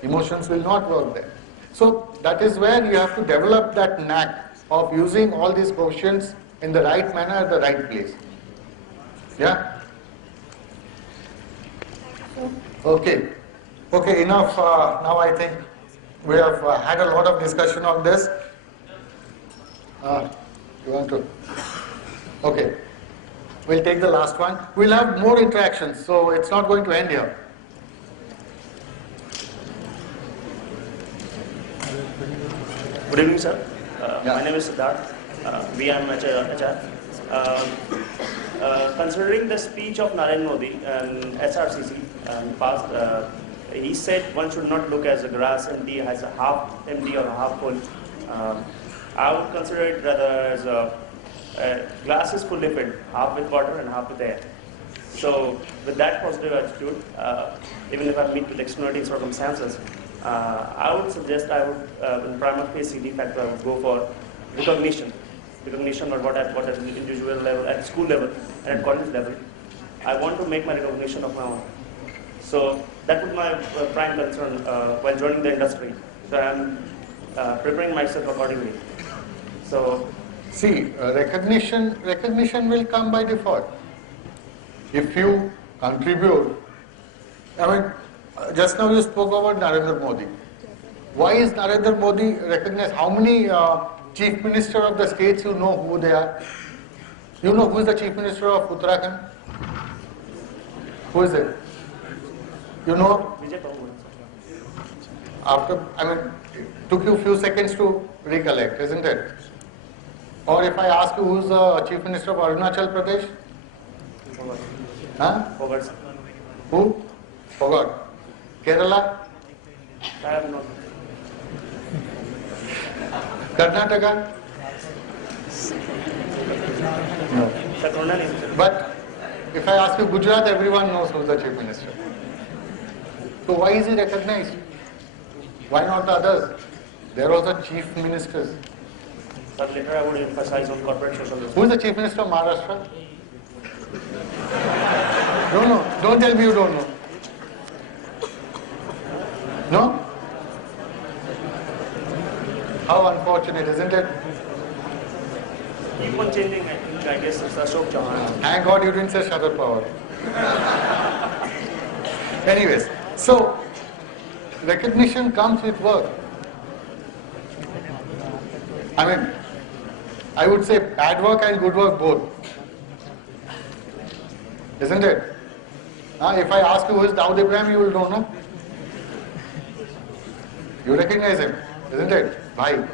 Emotions will not work there. So that is where you have to develop that knack of using all these quotients in the right manner at the right place. Yeah? Okay. Okay, enough. Now I think we have had a lot of discussion on this. You want to? Okay. We'll take the last one. We'll have more interactions, so it's not going to end here. Good evening, sir. My name is Siddharth. We are HR. Considering the speech of Narendra Modi and SRCC in the past, he said one should not look as a grass empty, as a half empty or half full. I would consider it rather as a glass is fully filled, half with water and half with air. So with that positive attitude, even if I meet with extraordinary circumstances, I would suggest in prima facie de facto, I would go for recognition of what at individual level, at school level, and at college level. I want to make my recognition of my own. So that was my prime concern while joining the industry. So I am preparing myself accordingly. So, see, recognition will come by default. If you contribute, I mean, just now you spoke about Narendra Modi. Why is Narendra Modi recognized? How many chief minister of the states you know who they are? You know who is the chief minister of Uttarakhand? Who is it? You know? After, I mean, it took you a few seconds to recollect, isn't it? Or if I ask you who is the chief minister of Arunachal Pradesh? Huh? Who? Forgot. Kerala? I have not. Karnataka? No. But if I ask you Gujarat, everyone knows who is the chief minister. So why is he recognized? Why not the others? They are also chief ministers. But later I would emphasize on corporate social Who is the chief minister of Maharashtra? No, don't tell me you don't know. No? How unfortunate, isn't it? Keep on changing, I guess it's Ashok Chauhan. Thank God you didn't say Sharad Pawar. Anyways, so recognition comes with work. I mean, I would say bad work and good work both. Isn't it? If I ask you who is Dawood Ibrahim, you will don't know. You recognize him, isn't it? Bhai.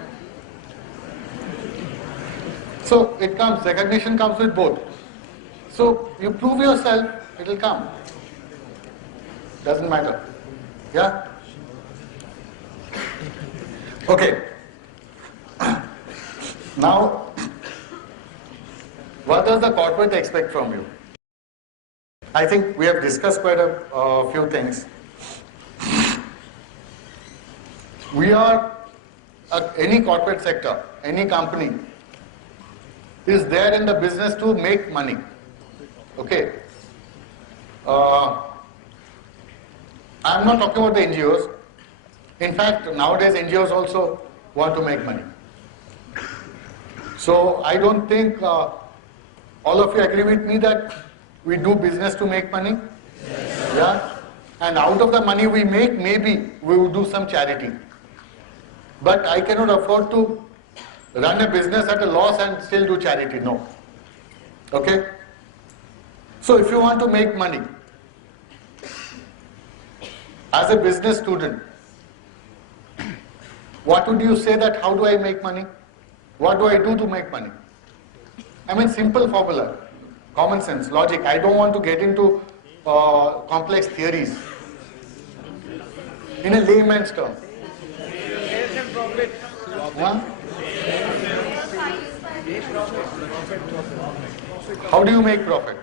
So it comes, recognition comes with both. So you prove yourself, it will come. Doesn't matter. Yeah? Okay. Now, what does the corporate expect from you? I think we have discussed quite a few things. We are, any corporate sector, any company is there in the business to make money. Okay. I'm not talking about the NGOs. In fact, nowadays NGOs also want to make money. So I don't think all of you agree with me that we do business to make money. Yes. Yeah. And out of the money we make, maybe we will do some charity. But I cannot afford to run a business at a loss and still do charity. No. Okay? So if you want to make money, as a business student, what would you say that how do I make money? What do I do to make money? I mean, simple formula, common sense, logic. I don't want to get into complex theories. In a layman's term. Huh? How do you make profit?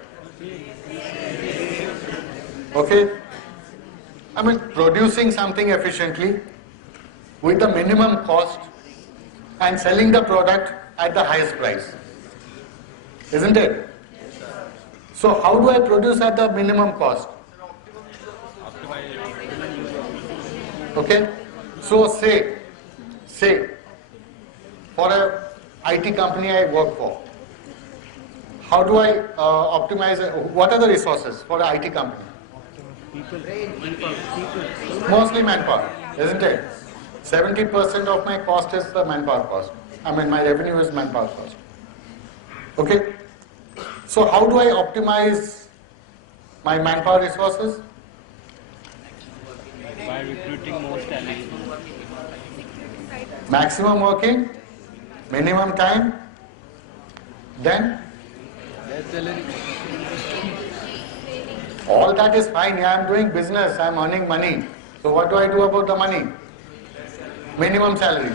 Okay? I mean, producing something efficiently with the minimum cost and selling the product at the highest price. Isn't it? So how do I produce at the minimum cost? Okay? So say for a IT company I work for, how do I optimize, what are the resources for an IT company? Mostly manpower, isn't it? 70% of my cost is the manpower cost. I mean, my revenue is manpower cost. Okay? So how do I optimize my manpower resources? By recruiting more talent. Maximum working, minimum time, then All that is fine. Yeah, I'm doing business. I'm earning money. So what do I do about the money? Minimum salary.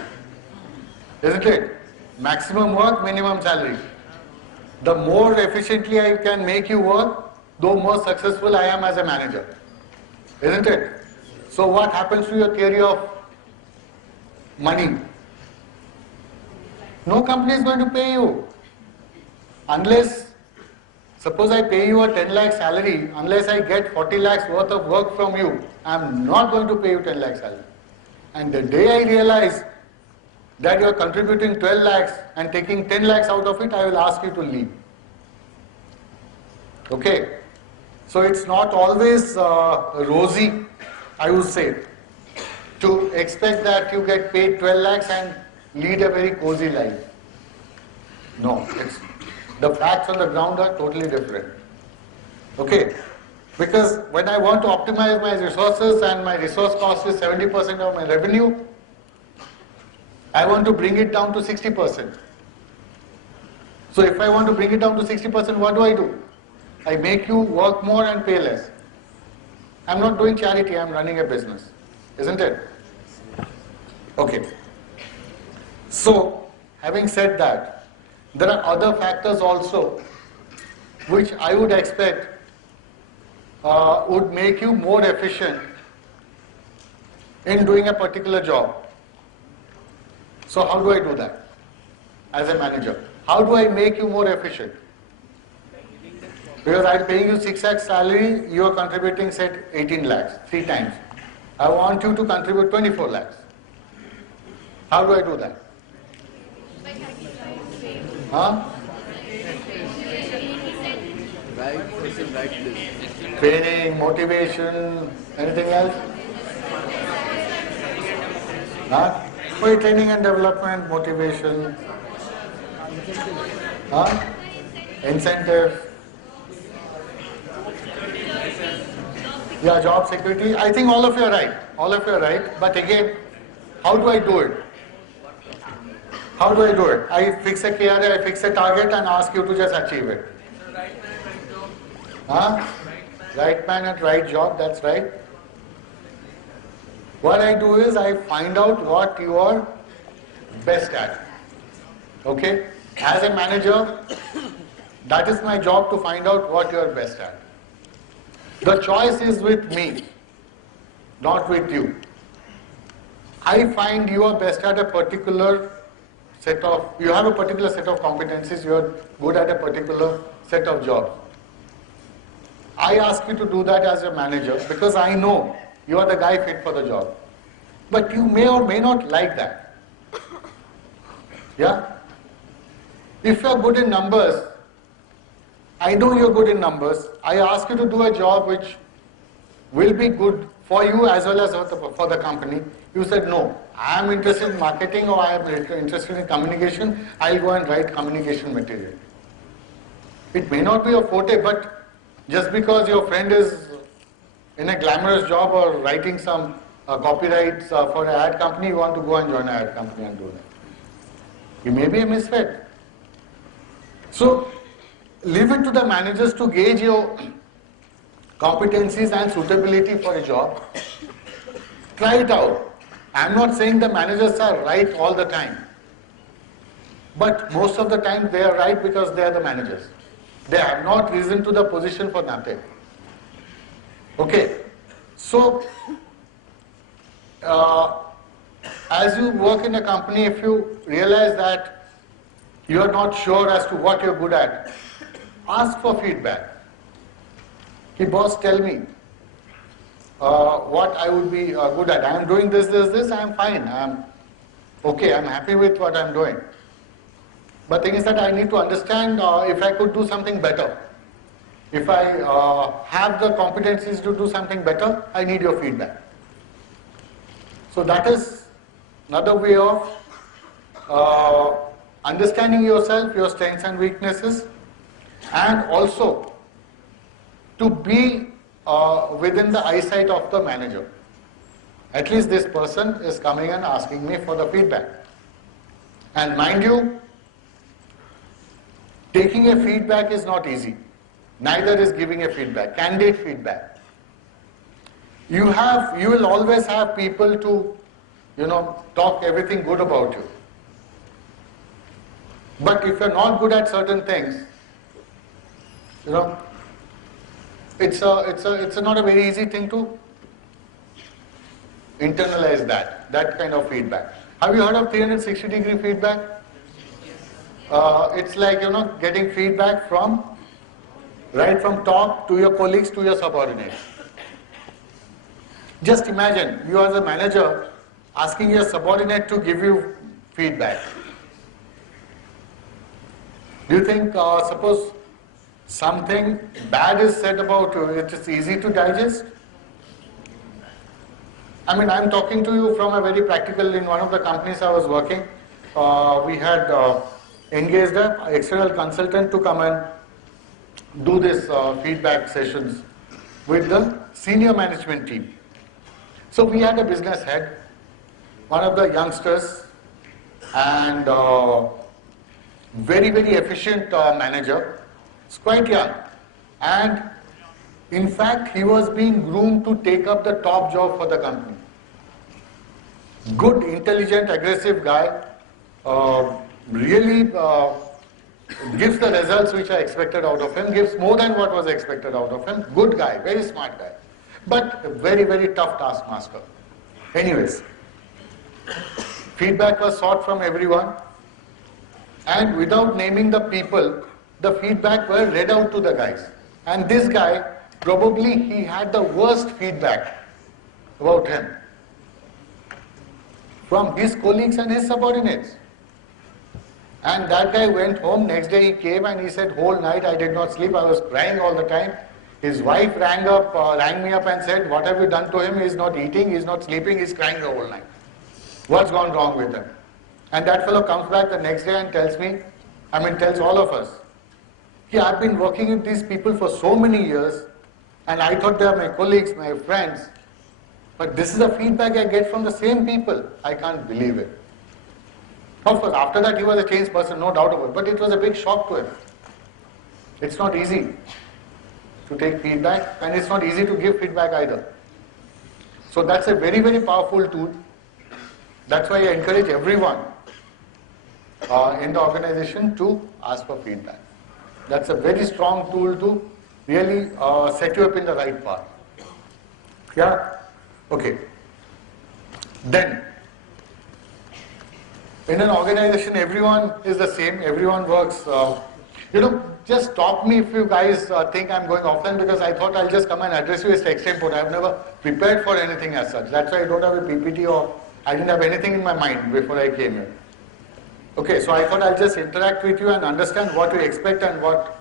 Isn't it? Maximum work, minimum salary. The more efficiently I can make you work, the more successful I am as a manager. Isn't it? So what happens to your theory of money? No company is going to pay you. Unless, suppose I pay you a 10 lakh salary, unless I get 40 lakhs worth of work from you, I am not going to pay you 10 lakh salary. And the day I realize that you are contributing 12 lakhs and taking 10 lakhs out of it, I will ask you to leave. Okay? So it's not always rosy, I would say, to expect that you get paid 12 lakhs and lead a very cozy life. No, the facts on the ground are totally different. Okay? Because when I want to optimize my resources and my resource cost is 70% of my revenue, I want to bring it down to 60%. So if I want to bring it down to 60%, what do? I make you work more and pay less. I'm not doing charity, I'm running a business. Isn't it? Okay. So, having said that, there are other factors also which I would expect would make you more efficient in doing a particular job. So how do I do that as a manager? How do I make you more efficient? Because I'm paying you 6 lakhs salary, you are contributing say 18 lakhs, 3 times. I want you to contribute 24 lakhs. How do I do that? Huh? Right person, right place. Training, motivation, anything else? Huh? For training and development, motivation. Huh? Incentive. Yeah, job security. I think all of you are right. All of you are right. But again, how do I do it? How do I do it? I fix a KRA, I fix a target and ask you to just achieve it. Huh? Right man at right job, that's right. What I do is I find out what you are best at. Okay? As a manager, that is my job to find out what you are best at. The choice is with me, not with you. I find you are best at a particular you have a particular set of competencies, you are good at a particular set of jobs. I ask you to do that as a manager because I know you are the guy fit for the job. But you may or may not like that. Yeah? If you are good in numbers, I know you are good in numbers, I ask you to do a job which will be good for you as well as for the company. You said, no, I am interested in marketing or I am interested in communication, I'll go and write communication material. It may not be your forte, but just because your friend is in a glamorous job or writing some copyrights for an ad company, you want to go and join an ad company and do that. You may be a misfit. So, leave it to the managers to gauge your competencies and suitability for a job. Try it out. I'm not saying the managers are right all the time. But most of the time they are right because they are the managers. They have not risen to the position for nothing. Okay. So, as you work in a company, if you realize that you are not sure as to what you're good at, ask for feedback. Hey boss, tell me what I would be good at. I am doing this, I am fine. I am okay, I am happy with what I am doing. But the thing is that I need to understand if I could do something better. If I have the competencies to do something better, I need your feedback. So that is another way of understanding yourself, your strengths and weaknesses, and also to be within the eyesight of the manager. At least this person is coming and asking me for the feedback. And mind you, taking a feedback is not easy. neither is giving a feedback, candid feedback. You will always have people to, talk everything good about you. But if you're not good at certain things, it's not a very easy thing to internalize that kind of feedback. Have you heard of 360-degree feedback? It's like, getting feedback right from top to your colleagues to your subordinates. Just imagine, you as a manager asking your subordinate to give you feedback. Do you think, suppose something bad is said about you, it is easy to digest? I mean, I'm talking to you from a very practical, in one of the companies I was working, we had engaged an external consultant to come and do this feedback sessions with the senior management team. So we had a business head, one of the youngsters, and very, very efficient manager. He's quite young. And in fact, he was being groomed to take up the top job for the company. Good, intelligent, aggressive guy, really gives the results which are expected out of him, gives more than what was expected out of him. Good guy, very smart guy, but a very, very tough taskmaster. Anyways, feedback was sought from everyone, and without naming the people, the feedback were read out to the guys. And this guy, probably he had the worst feedback about him from his colleagues and his subordinates. And that guy went home, next day he came and he said, whole night I did not sleep, I was crying all the time. His wife rang me up and said, what have you done to him? He's not eating, he's not sleeping, he's crying the whole night. What's gone wrong with him? And that fellow comes back the next day and tells all of us, yeah, I've been working with these people for so many years, and I thought they are my colleagues, my friends, but this is the feedback I get from the same people. I can't believe it. Of course, after that he was a changed person, no doubt about it, but it was a big shock to him. It's not easy to take feedback, and it's not easy to give feedback either. So that's a very, very powerful tool. That's why I encourage everyone in the organization to ask for feedback. That's a very strong tool to really set you up in the right path. Yeah? Okay. Then, in an organization, everyone is the same, everyone works. Just stop me if you guys think I'm going offline, because I thought I'll just come and address you as text input. I've never prepared for anything as such. That's why I don't have a PPT, or I didn't have anything in my mind before I came here. Okay, so I thought I'll just interact with you and understand what you expect and what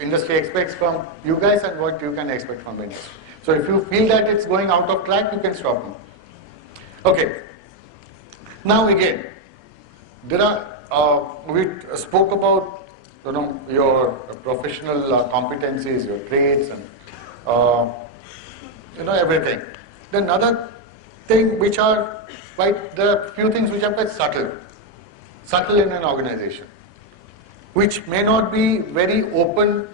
industry expects from you guys and what you can expect from the industry. So if you feel that it's going out of track, you can stop me. Okay. Now again, we spoke about your professional competencies, your traits, and everything. Then another thing there are few things which are quite subtle in an organization, which may not be very open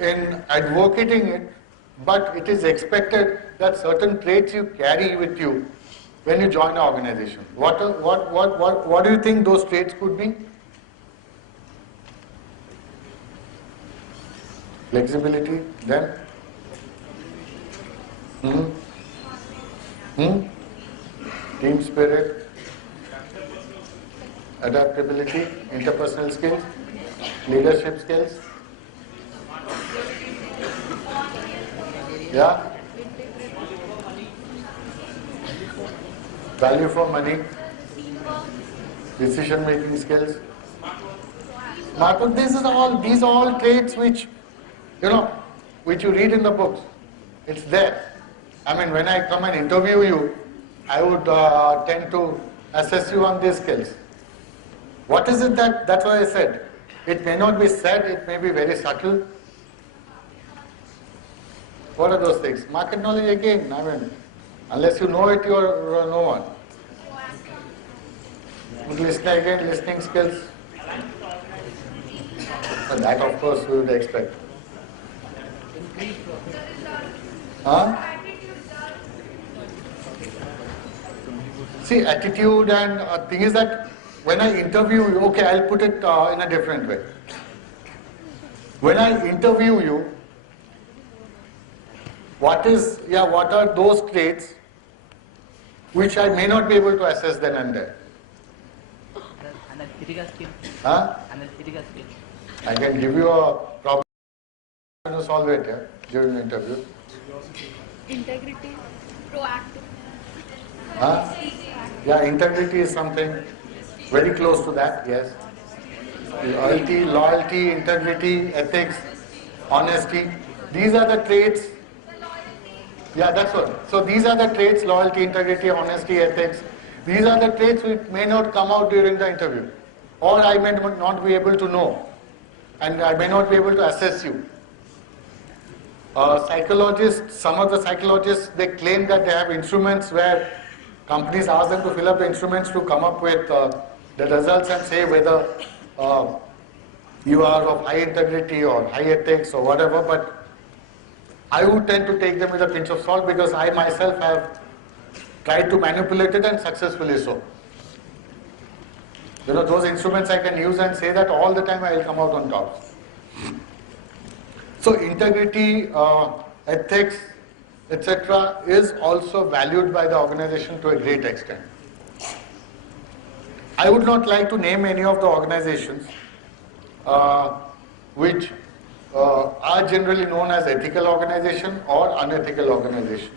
in advocating it, but it is expected that certain traits you carry with you when you join an organization. What do you think those traits could be? Flexibility, then? Team spirit, adaptability, interpersonal skills, leadership skills. Yeah? Value for money, decision-making skills. Marco, these are all traits which you read in the books. It's there. I mean, when I come and interview you, I would tend to assess you on these skills. What is it that's what I said. It may not be said, it may be very subtle. What are those things? Market knowledge again, unless you know it, you are no one. Listening skills. And that of course we would expect. Huh? See, attitude and thing is that when I interview you, okay, I'll put it in a different way. When I interview you, what are those traits which I may not be able to assess then and there? Analytical skill. Huh? Analytical skill. I can give you a problem to solve it during the interview. Integrity, proactive. Huh? Yeah, integrity is something very close to that, yes. Loyalty, integrity, ethics, honesty. These are the traits. Yeah, that's what. So these are the traits, loyalty, integrity, honesty, ethics. These are the traits which may not come out during the interview. Or I may not be able to know. And I may not be able to assess you. Psychologists, some of the psychologists, they claim that they have instruments where companies ask them to fill up the instruments to come up with the results and say whether you are of high integrity or high ethics or whatever, but I would tend to take them with a pinch of salt because I myself have tried to manipulate it and successfully so. You know, those instruments I can use and say that all the time I will come out on top. So integrity, ethics, etc. is also valued by the organization to a great extent. I would not like to name any of the organizations which are generally known as ethical organization or unethical organizations.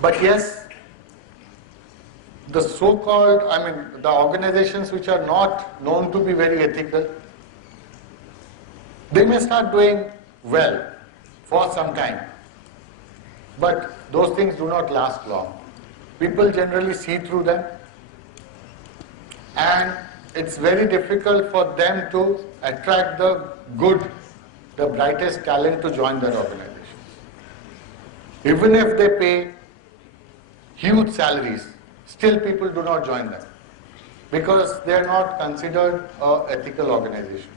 But yes, the so-called, the organizations which are not known to be very ethical, they may start doing well for some time. But those things do not last long. People generally see through them, and it's very difficult for them to attract the good, the brightest talent to join their organizations. Even if they pay huge salaries, still people do not join them because they are not considered an ethical organization.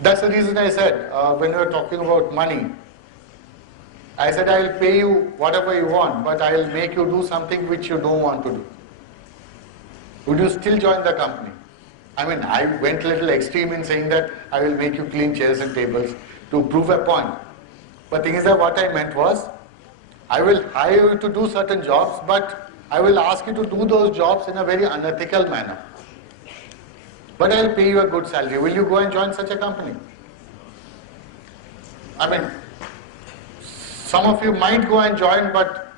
That's the reason I said, when we were talking about money, I said I will pay you whatever you want, but I will make you do something which you don't want to do. Would you still join the company? I went a little extreme in saying that I will make you clean chairs and tables to prove a point. But the thing is that what I meant was, I will hire you to do certain jobs, but I will ask you to do those jobs in a very unethical manner. But I will pay you a good salary. Will you go and join such a company? Some of you might go and join, but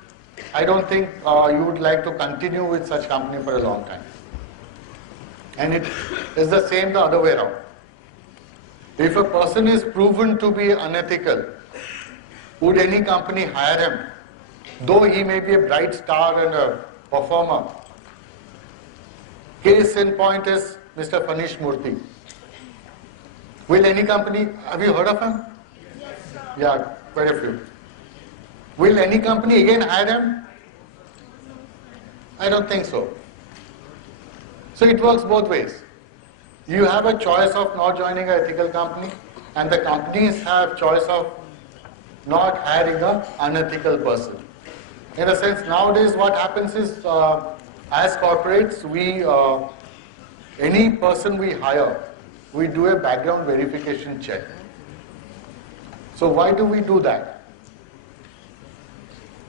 I don't think you would like to continue with such company for a long time. And it is the same the other way around. If a person is proven to be unethical, would any company hire him? Though he may be a bright star and a performer. Case in point is Mr. Panish Murthy. Will any company, have you heard of him? Yes, sir. Yeah, quite a few. Will any company again hire him? I don't think so. So it works both ways. You have a choice of not joining an ethical company, and the companies have choice of not hiring an unethical person. In a sense, nowadays what happens is, as corporates, any person we hire, we do a background verification check. So why do we do that?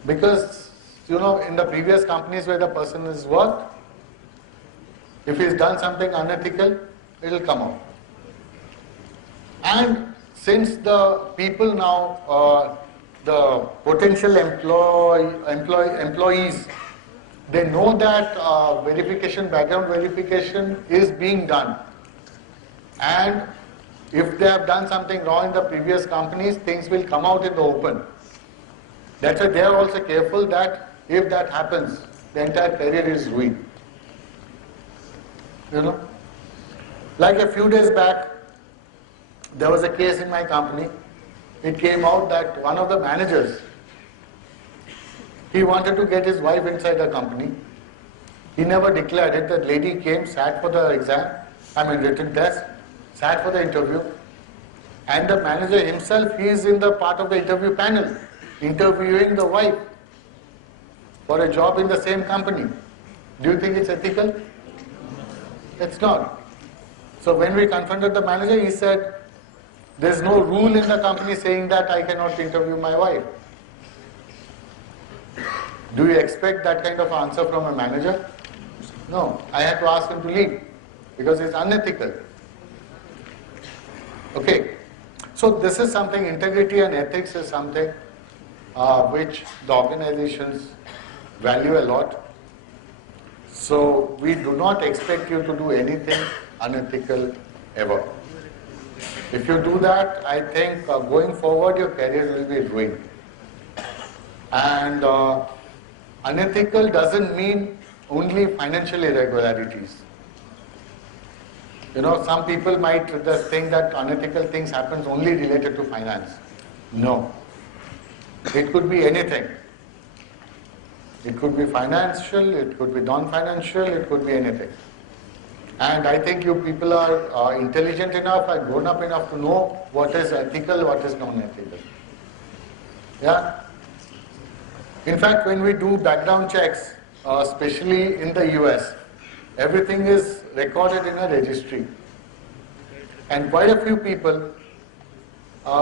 Because, in the previous companies where the person has worked, if he's done something unethical, it will come out. And since the people now, the potential employees, they know that background verification is being done. And if they have done something wrong in the previous companies, things will come out in the open. That's why they are also careful that if that happens, the entire career is ruined. Like a few days back, there was a case in my company. It came out that one of the managers, he wanted to get his wife inside the company, He never declared it. The lady came, sat for the exam, written test, sat for the interview, and the manager himself, he is in the part of the interview panel, interviewing the wife for a job in the same company. Do you think it's ethical? It's not. So when we confronted the manager, he said, there's no rule in the company saying that I cannot interview my wife. Do you expect that kind of answer from a manager? No. I had to ask him to leave because it's unethical. Okay. So this is something, integrity and ethics is something which the organizations value a lot. So we do not expect you to do anything unethical ever. If you do that, I think going forward your career will be ruined. And unethical doesn't mean only financial irregularities. You know, some people might just think that unethical things happens only related to finance. No. It could be anything. It could be financial, it could be non-financial, it could be anything. And I think you people are intelligent enough and grown up enough to know what is ethical, what is non-ethical. Yeah? In fact, when we do background checks, especially in the US, everything is recorded in a registry. And quite a few people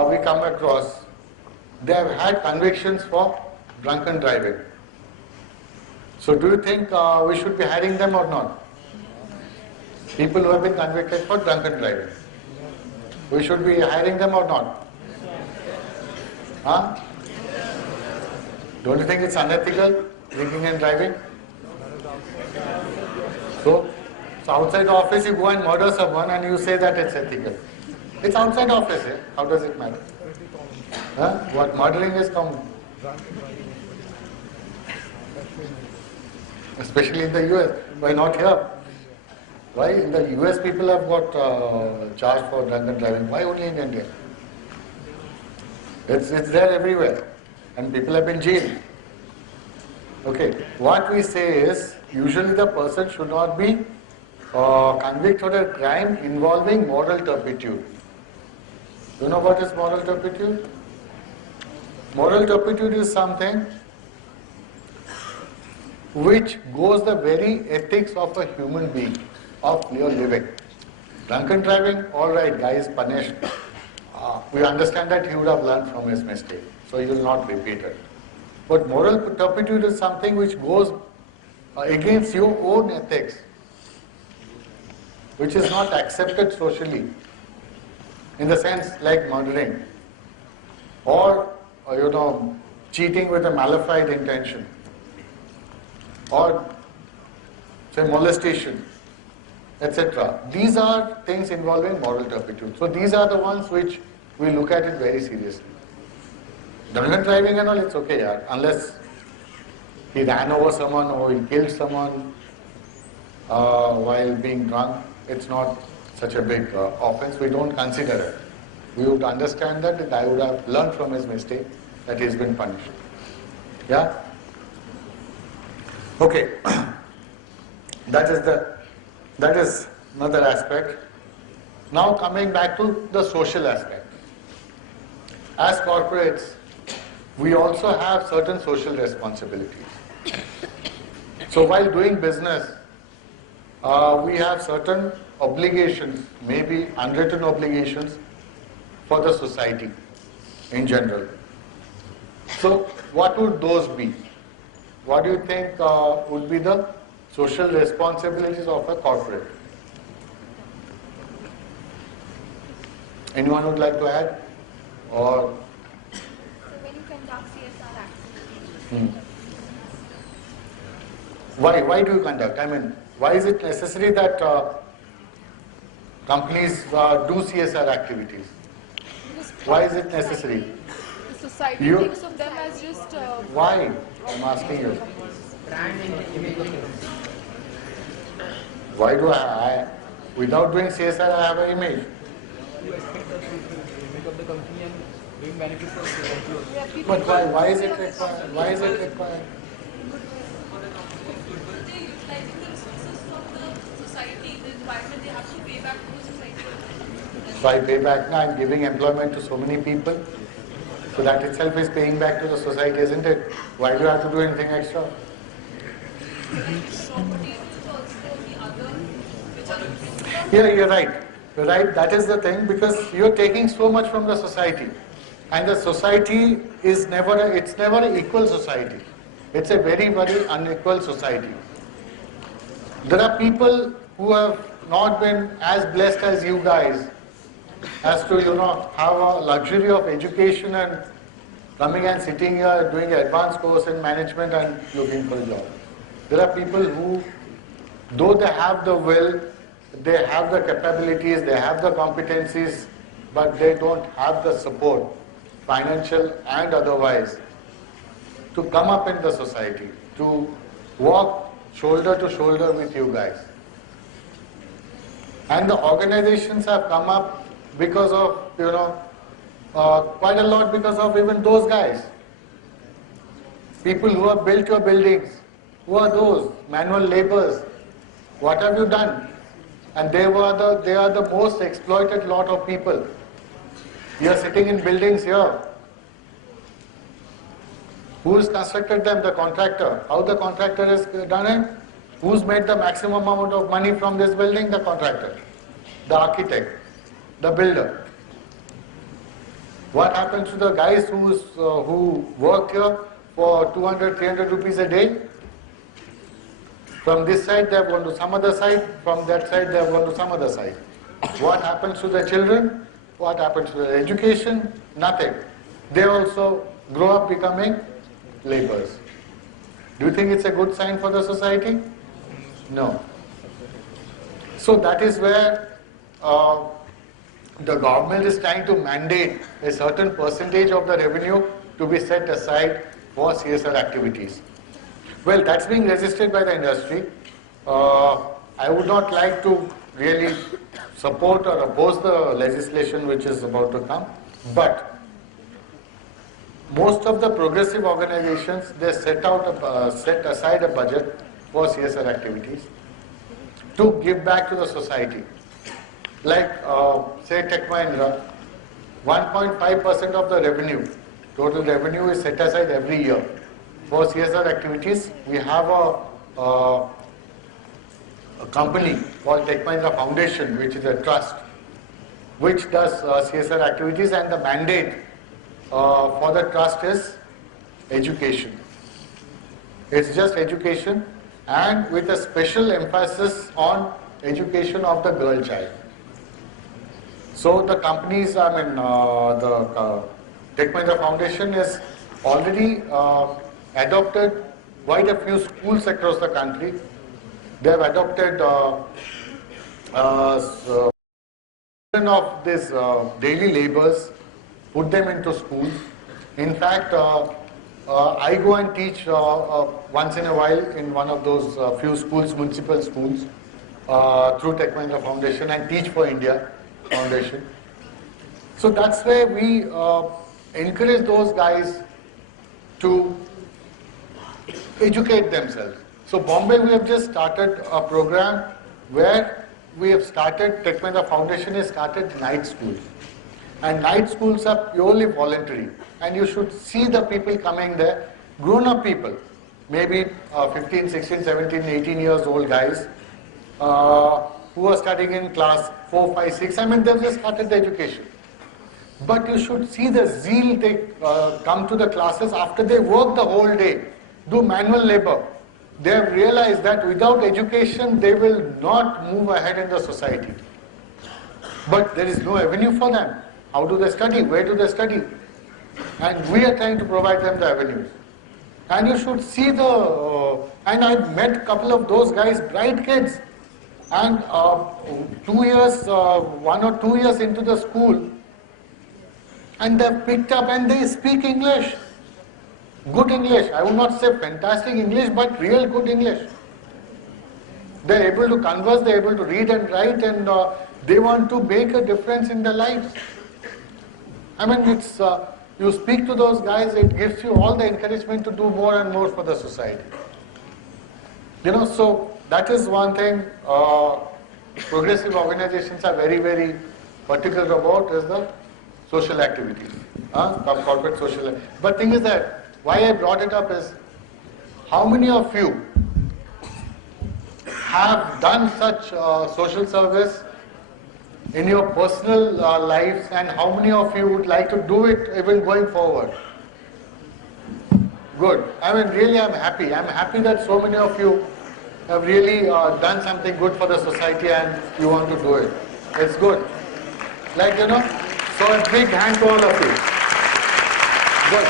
we come across, they have had convictions for drunken driving. So do you think we should be hiring them or not? People who have been convicted for drunken driving. We should be hiring them or not? Huh? Don't you think it's unethical, drinking and driving? So outside the office you go and murder someone and you say that it's ethical. It's outside the office, eh? How does it matter? Huh? What murdering is common. Especially in the US. Why not here? Why in the US people have got charged for drunken driving? Why only in India? It's there everywhere. And people have been jailed. Okay, what we say is, usually the person should not be convicted of a crime involving moral turpitude. You know what is moral turpitude? Moral turpitude is something which goes the very ethics of a human being, of your living. Drunken driving, all right, guy is punished. We understand that he would have learned from his mistake, so he will not repeat it. But moral turpitude is something which goes against your own ethics, which is not accepted socially, in the sense like murdering, or cheating with a malefied intention, or say molestation, etc. These are things involving moral turpitude. So these are the ones which we look at it very seriously. Drunken driving and all, it's okay, yaar, unless he ran over someone or he killed someone while being drunk. It's not such a big offense. We don't consider it. We would understand that the guy would have learned from his mistake, that he's been punished. Yeah? Okay. That is another aspect. Now coming back to the social aspect. As corporates, we also have certain social responsibilities. So while doing business, we have certain obligations, maybe unwritten obligations for the society in general. So what would those be? What do you think would be the social responsibilities of a corporate? Anyone would like to add? Or when you conduct CSR activities. Why do you conduct? I mean, why is it necessary that companies do CSR activities? Why is it necessary? The society You- thinks of them as just... Why? I'm asking you. Why do I without doing CSR, I have an image? You expect us to make up the company and bring benefits for the employees. But why? Why is it required? Why is it required? why will they have to pay back to the society? So I pay back now, I'm giving employment to so many people. So that itself is paying back to the society, isn't it? Why do you have to do anything extra? Yeah, you're right. You're right, that is the thing, because you're taking so much from the society. And the society is never, it's never an equal society. It's a very, very unequal society. There are people who have not been as blessed as you guys as to, have a luxury of education and coming and sitting here doing an advanced course in management and looking for a job. There are people who, though they have the will, they have the capabilities, they have the competencies, but they don't have the support, financial and otherwise, to come up in the society, to walk shoulder to shoulder with you guys. And the organizations have come up because of, quite a lot because of even those guys. People who have built your buildings. Who are those? Manual laborers. What have you done? And they are the most exploited lot of people. You are sitting in buildings here. Who's constructed them? The contractor. How the contractor has done it? Who's made the maximum amount of money from this building? The contractor, the architect, the builder. What happens to the guys who work here for 200, 300 rupees a day? From this side they have gone to some other side, from that side they have gone to some other side. What happens to the children? What happens to their education? Nothing. They also grow up becoming laborers. Do you think it's a good sign for the society? No. So that is where the government is trying to mandate a certain percentage of the revenue to be set aside for CSR activities. Well, that's being resisted by the industry. I would not like to really support or oppose the legislation which is about to come, but most of the progressive organizations, they set aside a budget for CSR activities to give back to the society. Like, say Tech Mahindra, 1.5% of the revenue, total revenue is set aside every year for CSR activities. We have a company called Tech Mahindra Foundation, which is a trust, which does CSR activities, and the mandate for the trust is education. It's just education, and with a special emphasis on education of the girl child. So the companies, the Tech Mahindra Foundation is already adopted quite a few schools across the country. They have adopted of these daily laborers, put them into schools. In fact, I go and teach once in a while in one of those few schools, municipal schools, through Tech Mahindra Foundation, and Teach for India Foundation. So that's where we encourage those guys to educate themselves. So Bombay, we have just started a program where we have started, Tech Mahindra Foundation has started night schools. And night schools are purely voluntary. And you should see the people coming there, grown-up people, maybe 15, 16, 17, 18 years old guys, who are studying in class 4, 5, 6. I mean, they've just started the education. But you should see the zeal they come to the classes after they work the whole day, do manual labor. They have realized that without education, they will not move ahead in the society. But there is no avenue for them. How do they study? Where do they study? And we are trying to provide them the avenues. And you should see and I met a couple of those guys, bright kids. And 2 years, 1 or 2 years into the school, and they've picked up and they speak English. Good English. I would not say fantastic English, but real good English. They're able to converse, they're able to read and write, and they want to make a difference in their lives. I mean, it's you speak to those guys, it gives you all the encouragement to do more and more for the society. So that is one thing progressive organizations are very, very particular about is the social activities, corporate social. But thing is that why I brought it up is how many of you have done such social service in your personal lives, and how many of you would like to do it even going forward? Good. I mean, really, I'm happy. I'm happy that so many of you have really done something good for the society and you want to do it. It's good. Like, so a big hand to all of you. Good.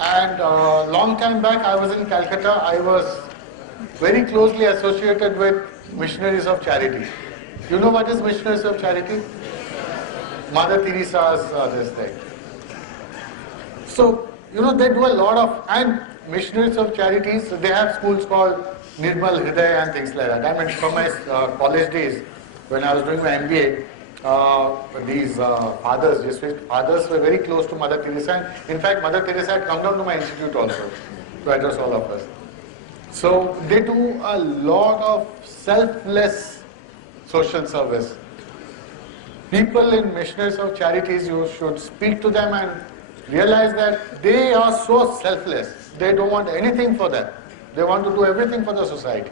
And long time back, I was in Calcutta. I was very closely associated with Missionaries of Charity. You know what is Missionaries of Charity? Mother Teresa's this thing. So, they do a lot of, and Missionaries of Charities, they have schools called Nirmal Hriday and things like that. I mean, from my college days, when I was doing my MBA, these fathers, Jesuit fathers, were very close to Mother Teresa. And in fact, Mother Teresa had come down to my institute also to address all of us. So they do a lot of selfless social service. People in Missionaries of Charities, you should speak to them and realize that they are so selfless. They don't want anything for them. They want to do everything for the society.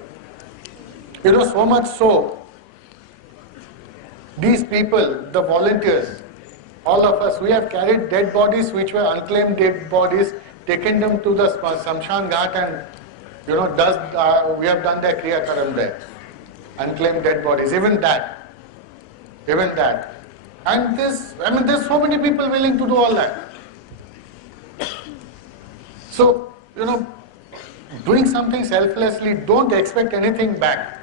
So much so, these people, the volunteers, all of us, we have carried dead bodies which were unclaimed dead bodies, taken them to the Samshan Ghat and, we have done the Kriya Karam there. Unclaimed dead bodies, even that. And there's so many people willing to do all that. So, doing something selflessly, don't expect anything back.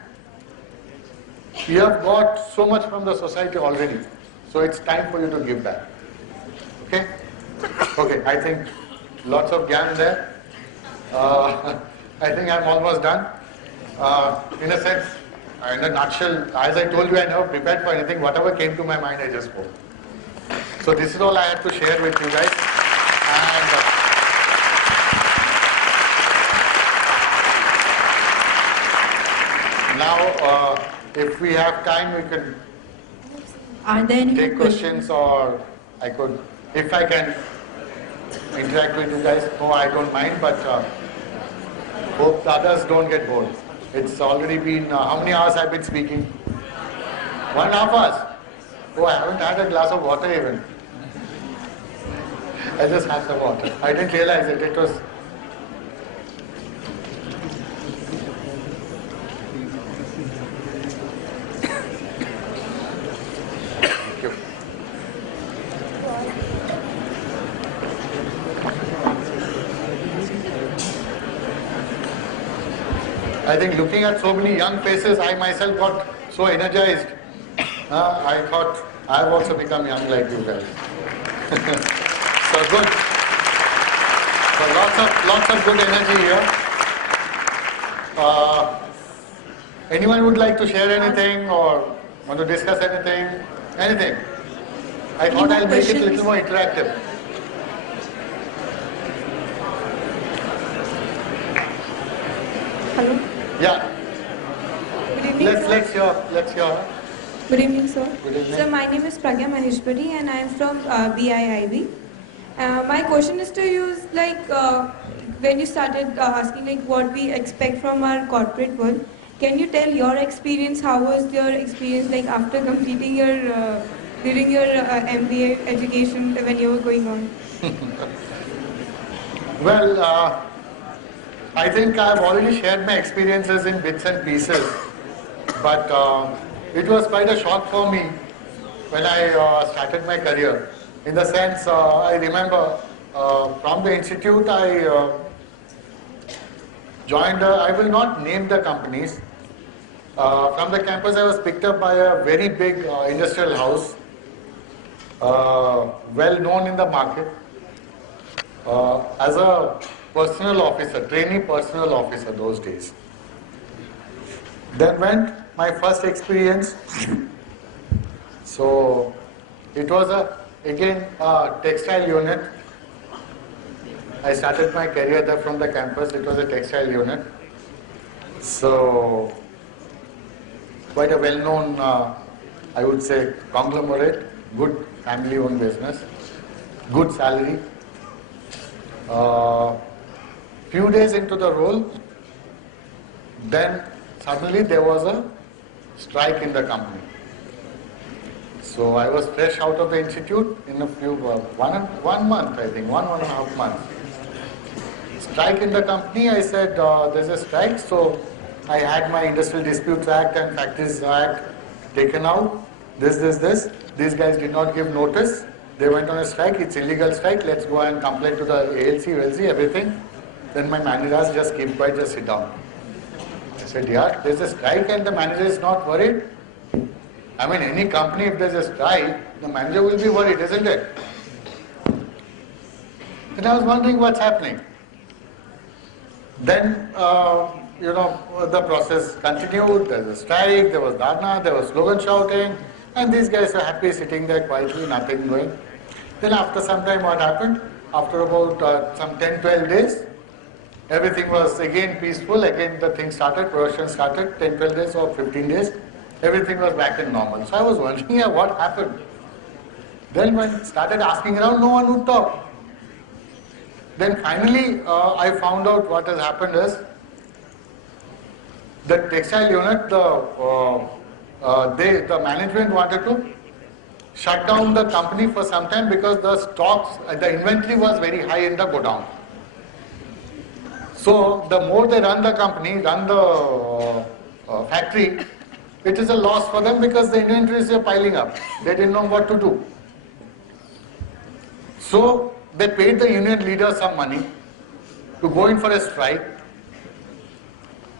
You have got so much from the society already. So it's time for you to give back. Okay? Okay, I think lots of gyan there. I think I'm almost done. In a sense, in a nutshell, as I told you, I never prepared for anything. Whatever came to my mind, I just spoke. So this is all I had to share with you guys. And now, if we have time, we can take questions, or if I can interact with you guys. No, I don't mind, but hope the others don't get bored. It's already been, how many hours I've been speaking? 1.5 hours. Oh, I haven't had a glass of water even. I just had some water. I didn't realize it. It was... Thank you. I think looking at so many young faces, I myself got so energized. I thought I've also become young like you guys. So good. So lots of good energy here. Anyone would like to share anything or want to discuss anything? Anything? I thought I'll make it a little more interactive. Hello. Yeah. Good evening, Let's hear. Good evening, sir. Good evening. So my name is Pragya Manishpuri and I am from BIIB. My question is to you is when you started asking what we expect from our corporate world, can you tell your experience? How was your experience after completing during your MBA education when you were going on? Well, I think I've already shared my experiences in bits and pieces, but it was quite a shock for me when I started my career. In the sense, I remember from the institute I joined, I will not name the companies. From the campus I was picked up by a very big industrial house, well known in the market, as a personal officer, trainee personal officer those days. Then went my first experience. So it was again a textile unit. I started my career there from the campus. It was a textile unit. So, quite a well-known, I would say, conglomerate, good family-owned business, good salary. Few days into the role, then suddenly there was a strike in the company. So I was fresh out of the institute in a few, 1 month I think, 1.5 months. Strike in the company, I said there's a strike, so I had my Industrial Disputes Act and Factories Act taken out, this. These guys did not give notice, they went on a strike, it's illegal strike, let's go and complain to the ALC, ULC, everything. Then my manager asked, just keep quiet, just sit down. I said, yeah, there's a strike and the manager is not worried. I mean, any company, if there's a strike, the manager will be worried, isn't it? Then I was wondering what's happening. Then, the process continued, there's a strike, there was dharna, there was slogan shouting, and these guys are happy sitting there quietly, nothing going. Then after some time, what happened? After about some 10-12 days, everything was again peaceful, again the thing started, production started, 10-12 days or 15 days, everything was back in normal. So I was wondering, what happened? Then when I started asking around, no one would talk. Then finally, I found out what has happened is, the textile unit, the management wanted to shut down the company for some time because the stocks, the inventory was very high in the godown. So the more they run the company, run the factory, it is a loss for them because the inventories are piling up. They didn't know what to do. So they paid the union leader some money to go in for a strike,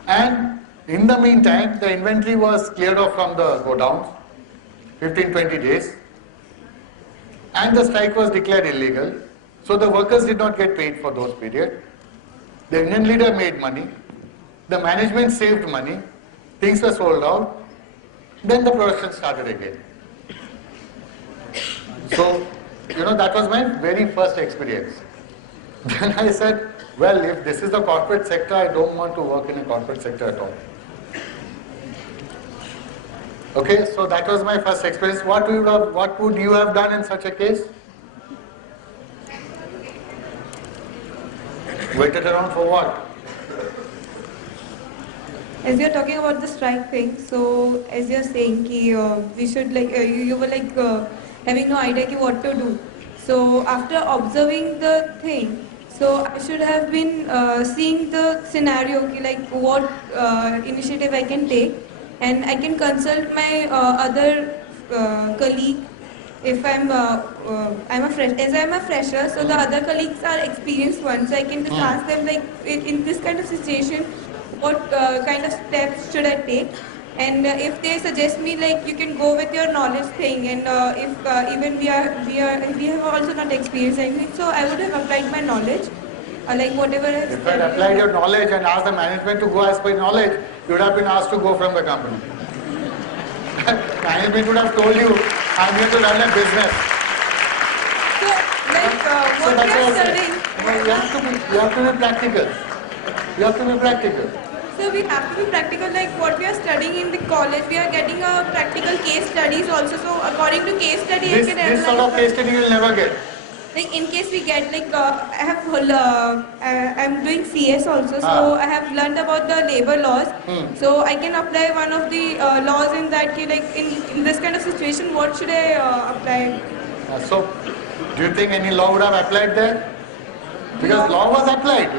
and in the meantime the inventory was cleared off from the godowns, 15-20 days, and the strike was declared illegal. So the workers did not get paid for those periods. The union leader made money, the management saved money, things were sold out, then the production started again. So, that was my very first experience. Then I said, well, if this is the corporate sector, I don't want to work in a corporate sector at all. Okay, so that was my first experience. What would you have done in such a case? Waited around for what? As you're talking about the strike thing, so as you're saying, we should you were having no idea what to do. So after observing the thing, so I should have been seeing the scenario, what initiative I can take, and I can consult my other colleague. If I'm a fresher, so the other colleagues are experienced ones. So I can just ask them in this kind of situation, what kind of steps should I take? And if they suggest me you can go with your knowledge thing, and if even we have also not experienced anything, so I would have applied my knowledge, whatever. If you had applied your knowledge and asked the management to go as per knowledge, you would have been asked to go from the company. Management would have told you, I'm going to run a business. So what we are studying. You have to be practical. You have to be practical. So we have to be practical, what we are studying in the college, we are getting a practical case studies also. So according to case study, This sort of case study you will never get. In case we get I'm doing CS also, so I have learned about the labor laws. So I can apply one of the laws in that, in this kind of situation, what should I apply? So, do you think any law would have applied there? Because law was applied.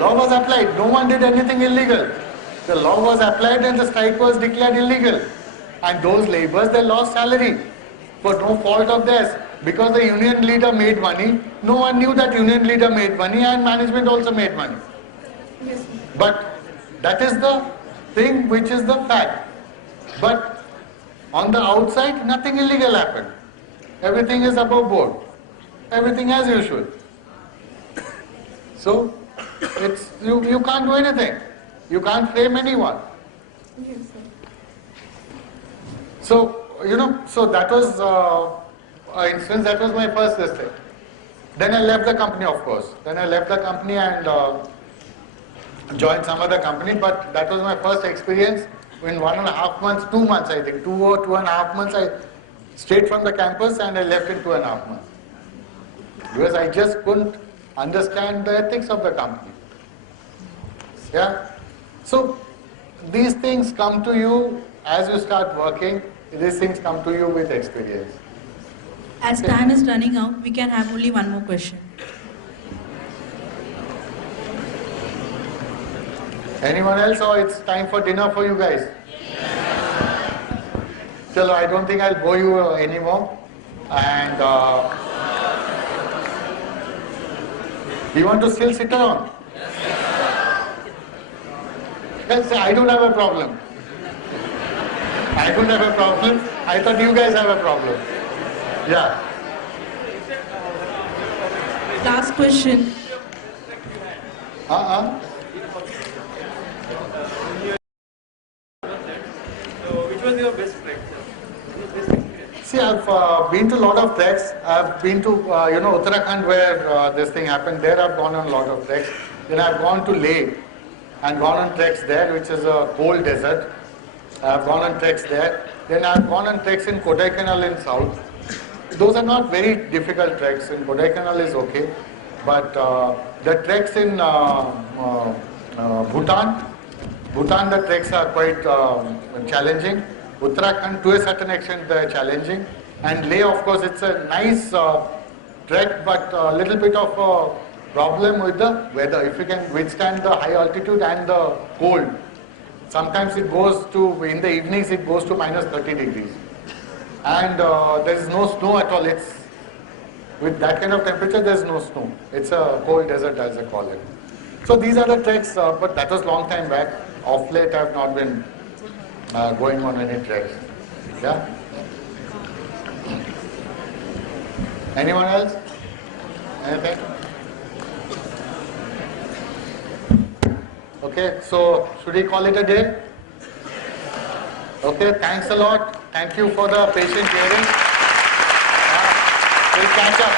No one did anything illegal. The law was applied and the strike was declared illegal. And those laborers, they lost salary for no fault of theirs. Because the union leader made money, no one knew that union leader made money, and management also made money. Yes. But that is the thing which is the fact. But on the outside, nothing illegal happened. Everything is above board. Everything as usual. So, you can't do anything. You can't blame anyone. Yes, sir. So, so that was an instance, that was my first mistake. Then I left the company, of course. Then I left the company and joined some other company, but that was my first experience. In 1.5 months, 2 months I think, 2 or 2.5 months, I straight from the campus and I left in 2.5 months. Because I just couldn't understand the ethics of the company. Yeah? So, these things come to you as you start working, these things come to you with experience. As time is running out, we can have only one more question. Anyone else, or it's time for dinner for you guys? Chalo, I don't think I'll bore you anymore. And you want to still sit around? Yes, I don't have a problem. I don't have a problem. I thought you guys have a problem. Yeah. Last question. Which was your best trek? See, I've been to a lot of treks. I've been to, Uttarakhand where this thing happened. There I've gone on a lot of treks. Then I've gone to Leh and gone on treks there, which is a cold desert. I've gone on treks there. Then I've gone on treks in Kodaikanal in south. Those are not very difficult treks. In Kodaikanal is okay. But the treks in Bhutan, the treks are quite challenging. Uttarakhand, to a certain extent, they're challenging. And Leh, of course, it's a nice trek, but a little bit of a problem with the weather. If you can withstand the high altitude and the cold. Sometimes it goes to, in the evenings, it goes to minus 30 degrees. And there is no snow at all. It's, with that kind of temperature, there is no snow. It's a cold desert, as I call it. So these are the treks, but that was long time back. Of late, I have not been going on any treks. Yeah? Anyone else? Anything? Okay, so should we call it a day? Okay, thanks a lot. Thank you for the patient hearing. We'll catch up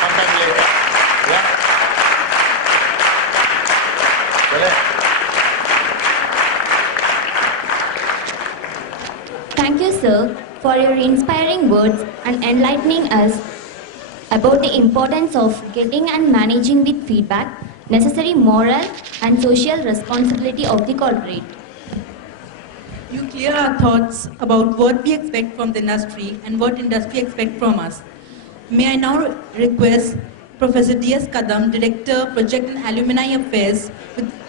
sometime later. Yeah? Thank you, sir, for your inspiring words and enlightening us about the importance of getting and managing with feedback, necessary moral and social responsibility of the corporate. You clear our thoughts about what we expect from the industry and what industry expect from us. May I now request Professor D.S. Kadam, Director, Project and Alumni Affairs,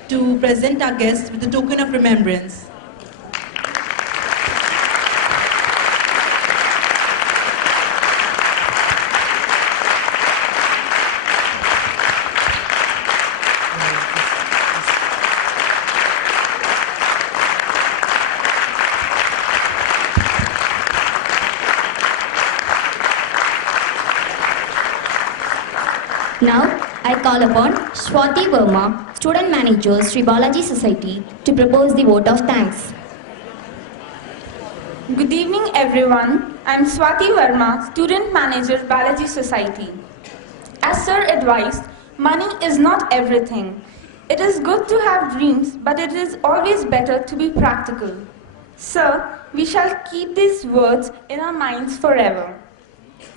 to present our guests with a token of remembrance. Now, I call upon Swati Verma, Student Manager, Sri Balaji Society, to propose the vote of thanks. Good evening, everyone. I am Swati Verma, Student Manager, Balaji Society. As Sir advised, money is not everything. It is good to have dreams, but it is always better to be practical. Sir, we shall keep these words in our minds forever.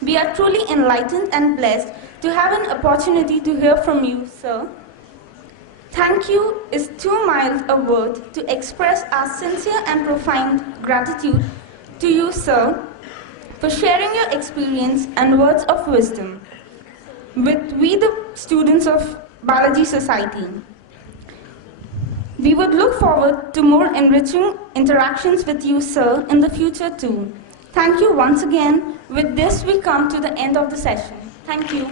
We are truly enlightened and blessed to have an opportunity to hear from you, sir. Thank you is too mild a word to express our sincere and profound gratitude to you, sir, for sharing your experience and words of wisdom with we the students of Balaji Society. We would look forward to more enriching interactions with you, sir, in the future too. Thank you once again. With this, we come to the end of the session. Thank you.